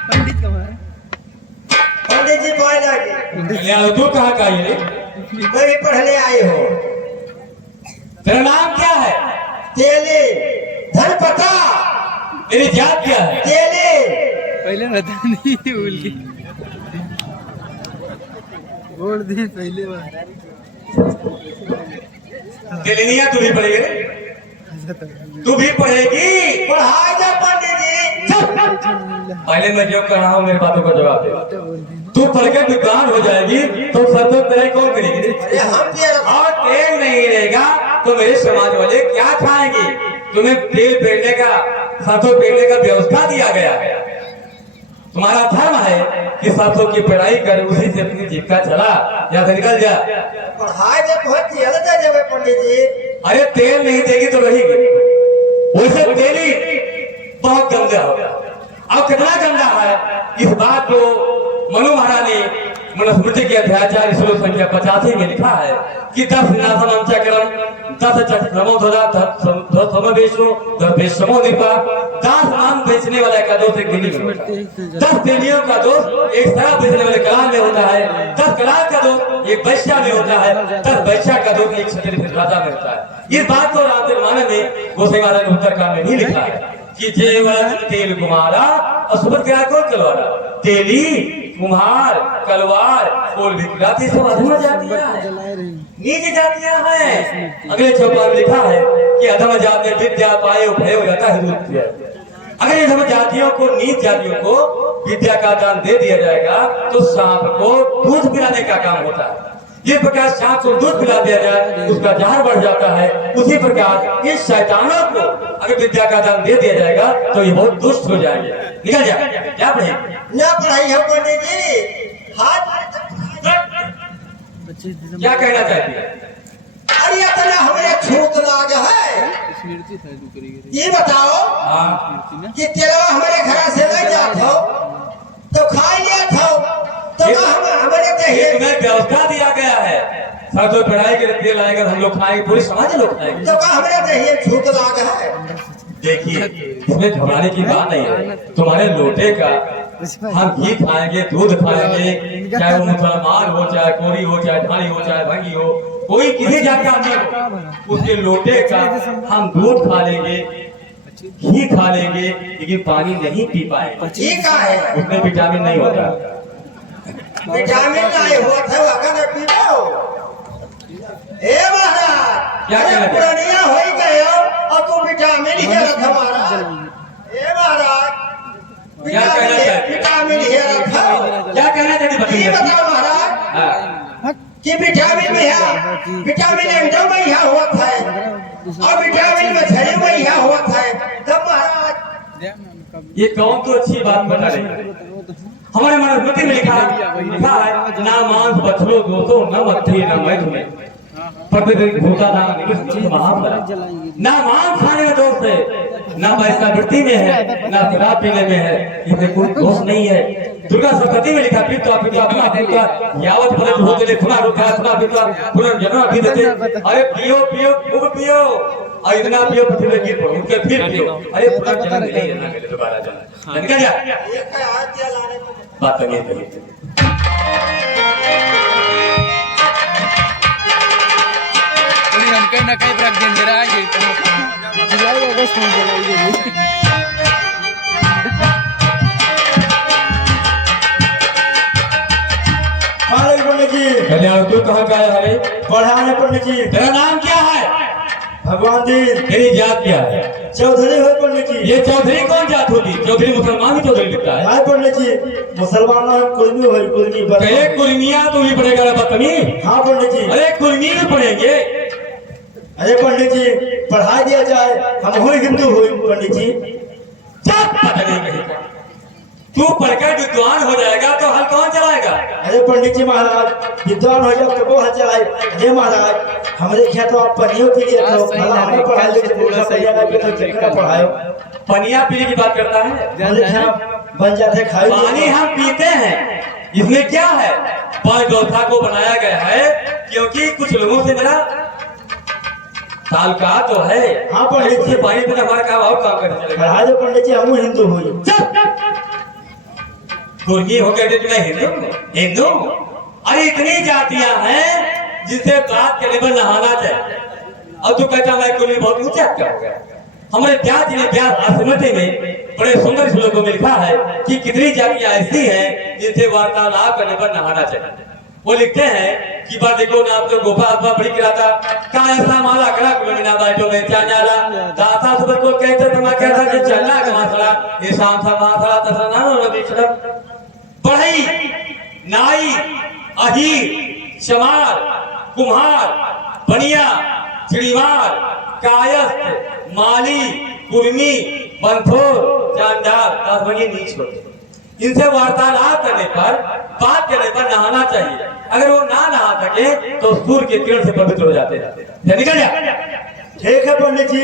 पंडित कहाँ है? पंडित जी कौन लगे? यार तू कहाँ का ये? मैं भी पढ़ने आई हो। तेरा नाम क्या है? तेले धनपता तेरी जात क्या है? तेले पहले बता नहीं भूल गई, बोल दी पहले बार। तेलिनिया तू भी पढ़ेगी? तू भी पढ़ेगी? पढ़ाई जा पंडित जी। पहले मैं जो कर रहा हूँ मेरी बातों का जवाब दे। तू पढ़ के विद्वान हो जाएगी तो सरसों तेरे कौन करेगी? अरे हम और तेल नहीं रहेगा तो मेरे समाज वाले क्या खाएंगे? तुम्हें तेल पेड़ने का, सरसों पेड़ने का व्यवस्था दिया गया है। तुम्हारा धर्म है कि सरसों की पेड़ाई कर उसी से अपनी जीविका चला, या निकल जा। पढ़ाई जा बहुत तेल दे देवे पंडित जी। अरे तेल नहीं देगी तो रहेगी, वैसे तेल ही बहुत गंदा होगा। अब कितना गंदा है इस बात को मनु महाराज ने मनुस्मृति के अध्याय 4 श्लोक संख्या 85 में लिखा है कि 10 नासमंचक्रम 10 चक्रमो ध्वजा 10 समवेशो 10 वेशमो निपा 10 नाम बेचने वाले का दोष एक दिल्ली में होता है, 10 तेलियों का दोष एक शराब बेचने वाले कलाल में होता है, 10 कलाल का दोष एक वैश्या में होता है, 10 वैश्या का दोष एक क्षत्रिय राजा में होता है। इस बात को रामचरितमानस में गोसाई महाराज ने उत्तरकांड में भी लिखा है कि जेवर तेल कुमारा और सुबह क्या कौन कलवारा? तेली कुम्हार कलवार और विक्राती सब अधम जातियां हैं, नीच जातियां हैं। अगले चौपाल में लिखा है कि अधम जाति विद्या पाए भयो जाता है दूध। अगर अधम जातियों को, नीच जातियों को विद्या का दान दे दिया जाएगा तो सांप को दूध पिलाने का काम होता है। जिस प्रकार सांप को दूध पिला दिया जाए उसका जहर बढ़ जाता है, उसी प्रकार इस शैतानों को अगर विद्या का दान दे दिया जाएगा तो ये बहुत दुष्ट हो जाएंगे। निकल जा, क्या पढ़े? ना पढ़ाई है पंडित जी। हाथ क्या कहना चाहती है? अरे इतना हमें छूत लाग है। ये बताओ हाँ, कि तेलवा हमारे घर से ले जात हो तो खा लिया था तो हम हमारे ये चाहिए तुम्हें व्यवस्था दिया गया है, सरसों पेड़ाई के तेल आएगा हम लोग खाएंगे, पूरे समाज लोग खाएंगे। तो हमारे चाहिए छूत लाग है। देखिए इसमें घबराने की बात नहीं है। तुम्हारे लोटे का हम घी खाएंगे, दूध खाएंगे, चाहे वो मुसलमान हो, चाहे कोरी हो, चाहे ढाली हो, चाहे भंगी हो, कोई किसी जात का आदमी हो, उसके लोटे का हम दूध खा लेंगे, घी खा लेंगे, लेकिन पानी नहीं पी पाएंगे। ठीक है, उसमें विटामिन नहीं होता। विटामिन नहीं होता है अगर पीबो। ए महाराज क्या कहना चाहते? पुरानिया हो ही गए हो और तू विटामिन ही रख हमारा। ए महाराज क्या कहना चाहते? विटामिन ही रखो। क्या कहना चाहते ये बताइए? बताओ महाराज हाँ, कि विटामिन में है, विटामिन एकदम में यहाँ होता है और विटामिन में छड़े में यहाँ होता है। तब महाराज ये कौन तो अच्छी बात बता रही है। हमारे मनुस्मृति में लिखा है ना मांस बछड़ो दोस्तों न मत्थी न मैथुन प्रतिदिन भूता ना महाफला। ना मांस खाने में दोष है, ना वैश्यावृत्ति में है, ना शराब पीने में है, इसमें कोई दोष नहीं है। दुर्गा सप्तशती में लिखा पिता पिता अपना पिता यावत फल भोग ले खुना रुका खुना पिता पुनर्जन्म भी देते। अरे पियो पियो खूब पियो और इतना पियो पृथ्वी गिर पड़ो उनके फिर पियो। अरे पुनर्जन्म नहीं है ना मेरे दोबारा जाना। निकल जा, एक हाथ जलाने को बात नहीं है। हाले पंडित जी, कल्याण तू कहाँ का है? पढ़ाने पंडित जी। तेरा नाम क्या है? भगवान दीन तेरी जात क्या है? चौधरी हो पंडित जी। ये चौधरी कौन जात होगी? चौधरी मुसलमान ही चौधरी लिखता है। हाय पंडित जी, मुसलमान है कुर्मी हो कुर्मी कहे कुर्मिया तू भी पढ़ेगा रे बतमी? हाँ पंडित जी। अरे कुर्मी भी पढ़ेंगे। अरे पंडित जी पढ़ा दिया जाए, हम हो हिंदू हो पंडित जी। जात पता नहीं कहीं का। तू पढ़कर विद्वान हो जाएगा तो हल कौन चलाएगा? अरे पंडित जी महाराज विद्वान हो जाओ तो वो हल चलाए। हे महाराज हमारे क्या तो आप पनियों के लिए तो हमें पढ़ाई लिखे पढ़ाओ। पनिया पीने की बात करता है? हमारे क्या बन जाते खाई पानी हम पीते हैं, इसमें क्या है? पर व्यवस्था को बनाया गया है क्योंकि कुछ लोगों से मेरा साल का तो है। हाँ पंडित जी पानी पीना हमारा काम और काम करना चलेगा। पढ़ा दो पंडित जी हम हिंदू हुई। कुर्मी हो गया तो मैं हिंदू? अरे इतनी जातियां हैं जिसे बात करने पर नहाना चाहिए और तू कहता मैं कुर्मी बहुत ऊंचा क्या हो गया? हमारे व्यास जी ने व्यास स्मृति में बड़े सुंदर श्लोकों में लिखा है कि कितनी जातियां ऐसी हैं जिनसे वार्तालाप करने पर नहाना चाहिए। वो लिखते हैं कि बात देखो ना आप तो गोपा अथवा बड़ी गिराता का ऐसा माला करा कुछ ना बाइटो में क्या जाला दाता सुबह को कहते तो मैं कहता कि चलना का मासला ये शाम था मासला तथा ना नो बिछड़ा बढ़ई नाई अहीर चमार कुम्हार बनिया चिड़ीवार कायस्थ माली कुर्मी बंथोर जानदार तासबनी नीच होते। इनसे वार्तालाप करने पर बात करने पर नहाना चाहिए। अगर वो ना नहा सके तो सूर्य के किरण से पवित्र हो जाते हैं। निकल जा। ठीक है पंडित जी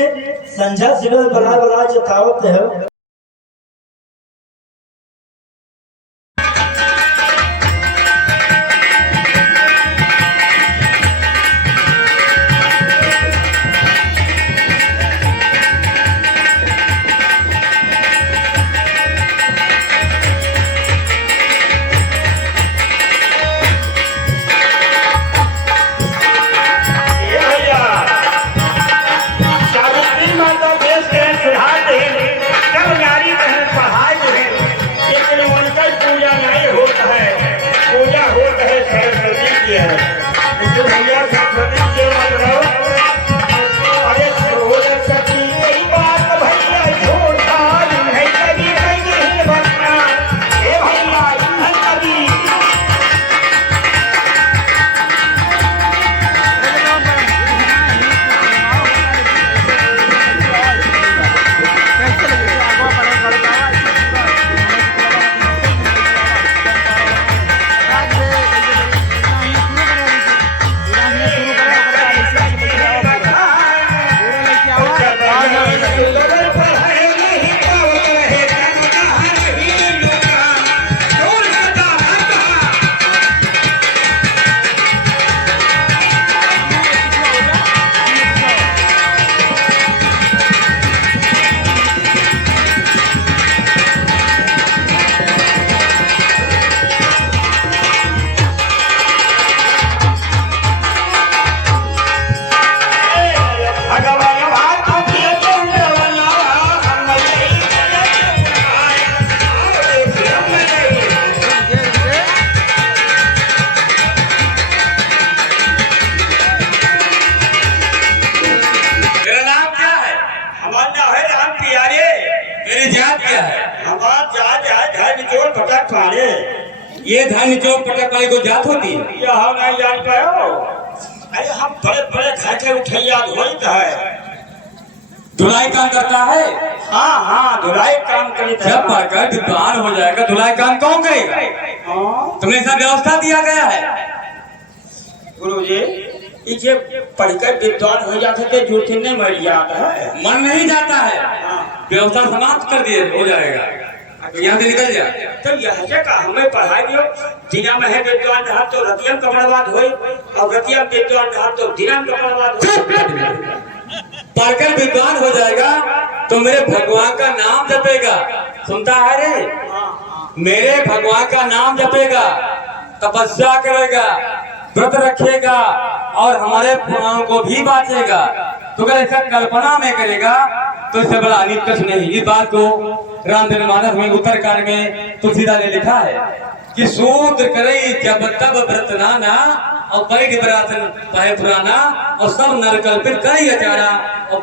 संझा शिविर बना जतावत है। ये धान चौक पटक पाई को जात होती है? यहाँ नहीं जान पायो। अरे हम बड़े बड़े घर के उठैया धोइत है। धुलाई काम करता है? हाँ हाँ धुलाई काम करता है। जब पढ़कर विद्वान हो जाएगा धुलाई काम कौन करेगा? तुम्हें ऐसा व्यवस्था दिया गया है। गुरुजी इसे पढ़कर विद्वान हो जाते थे झूठे नहीं मर जाता है। मन नहीं जाता है, व्यवस्था समाप्त कर दिए हो जाएगा तो यहाँ से निकल जा। तो यह का हमें पढ़ाई दियो। दिना में है विद्वान रहा तो रतियम का बर्बाद हो और रतियम विद्वान रहा तो दिनम का बर्बाद हो। पढ़कर विद्वान हो जाएगा तो मेरे भगवान का नाम जपेगा। सुनता है रे? मेरे भगवान का नाम जपेगा, तपस्या करेगा, व्रत रखेगा और हमारे पुराणों को भी बांचेगा। तो अगर ऐसा कल्पना में करेगा तो इससे बड़ा अनिष्ट नहीं। इस बात को रामचरितमानस में उत्तरकांड में तुलसीदास ने लिखा है कि शूद्र करे जब तब व्रत नाना और पैघ बरातन पाए पुराना और सब नरकल्पित करे अचारा और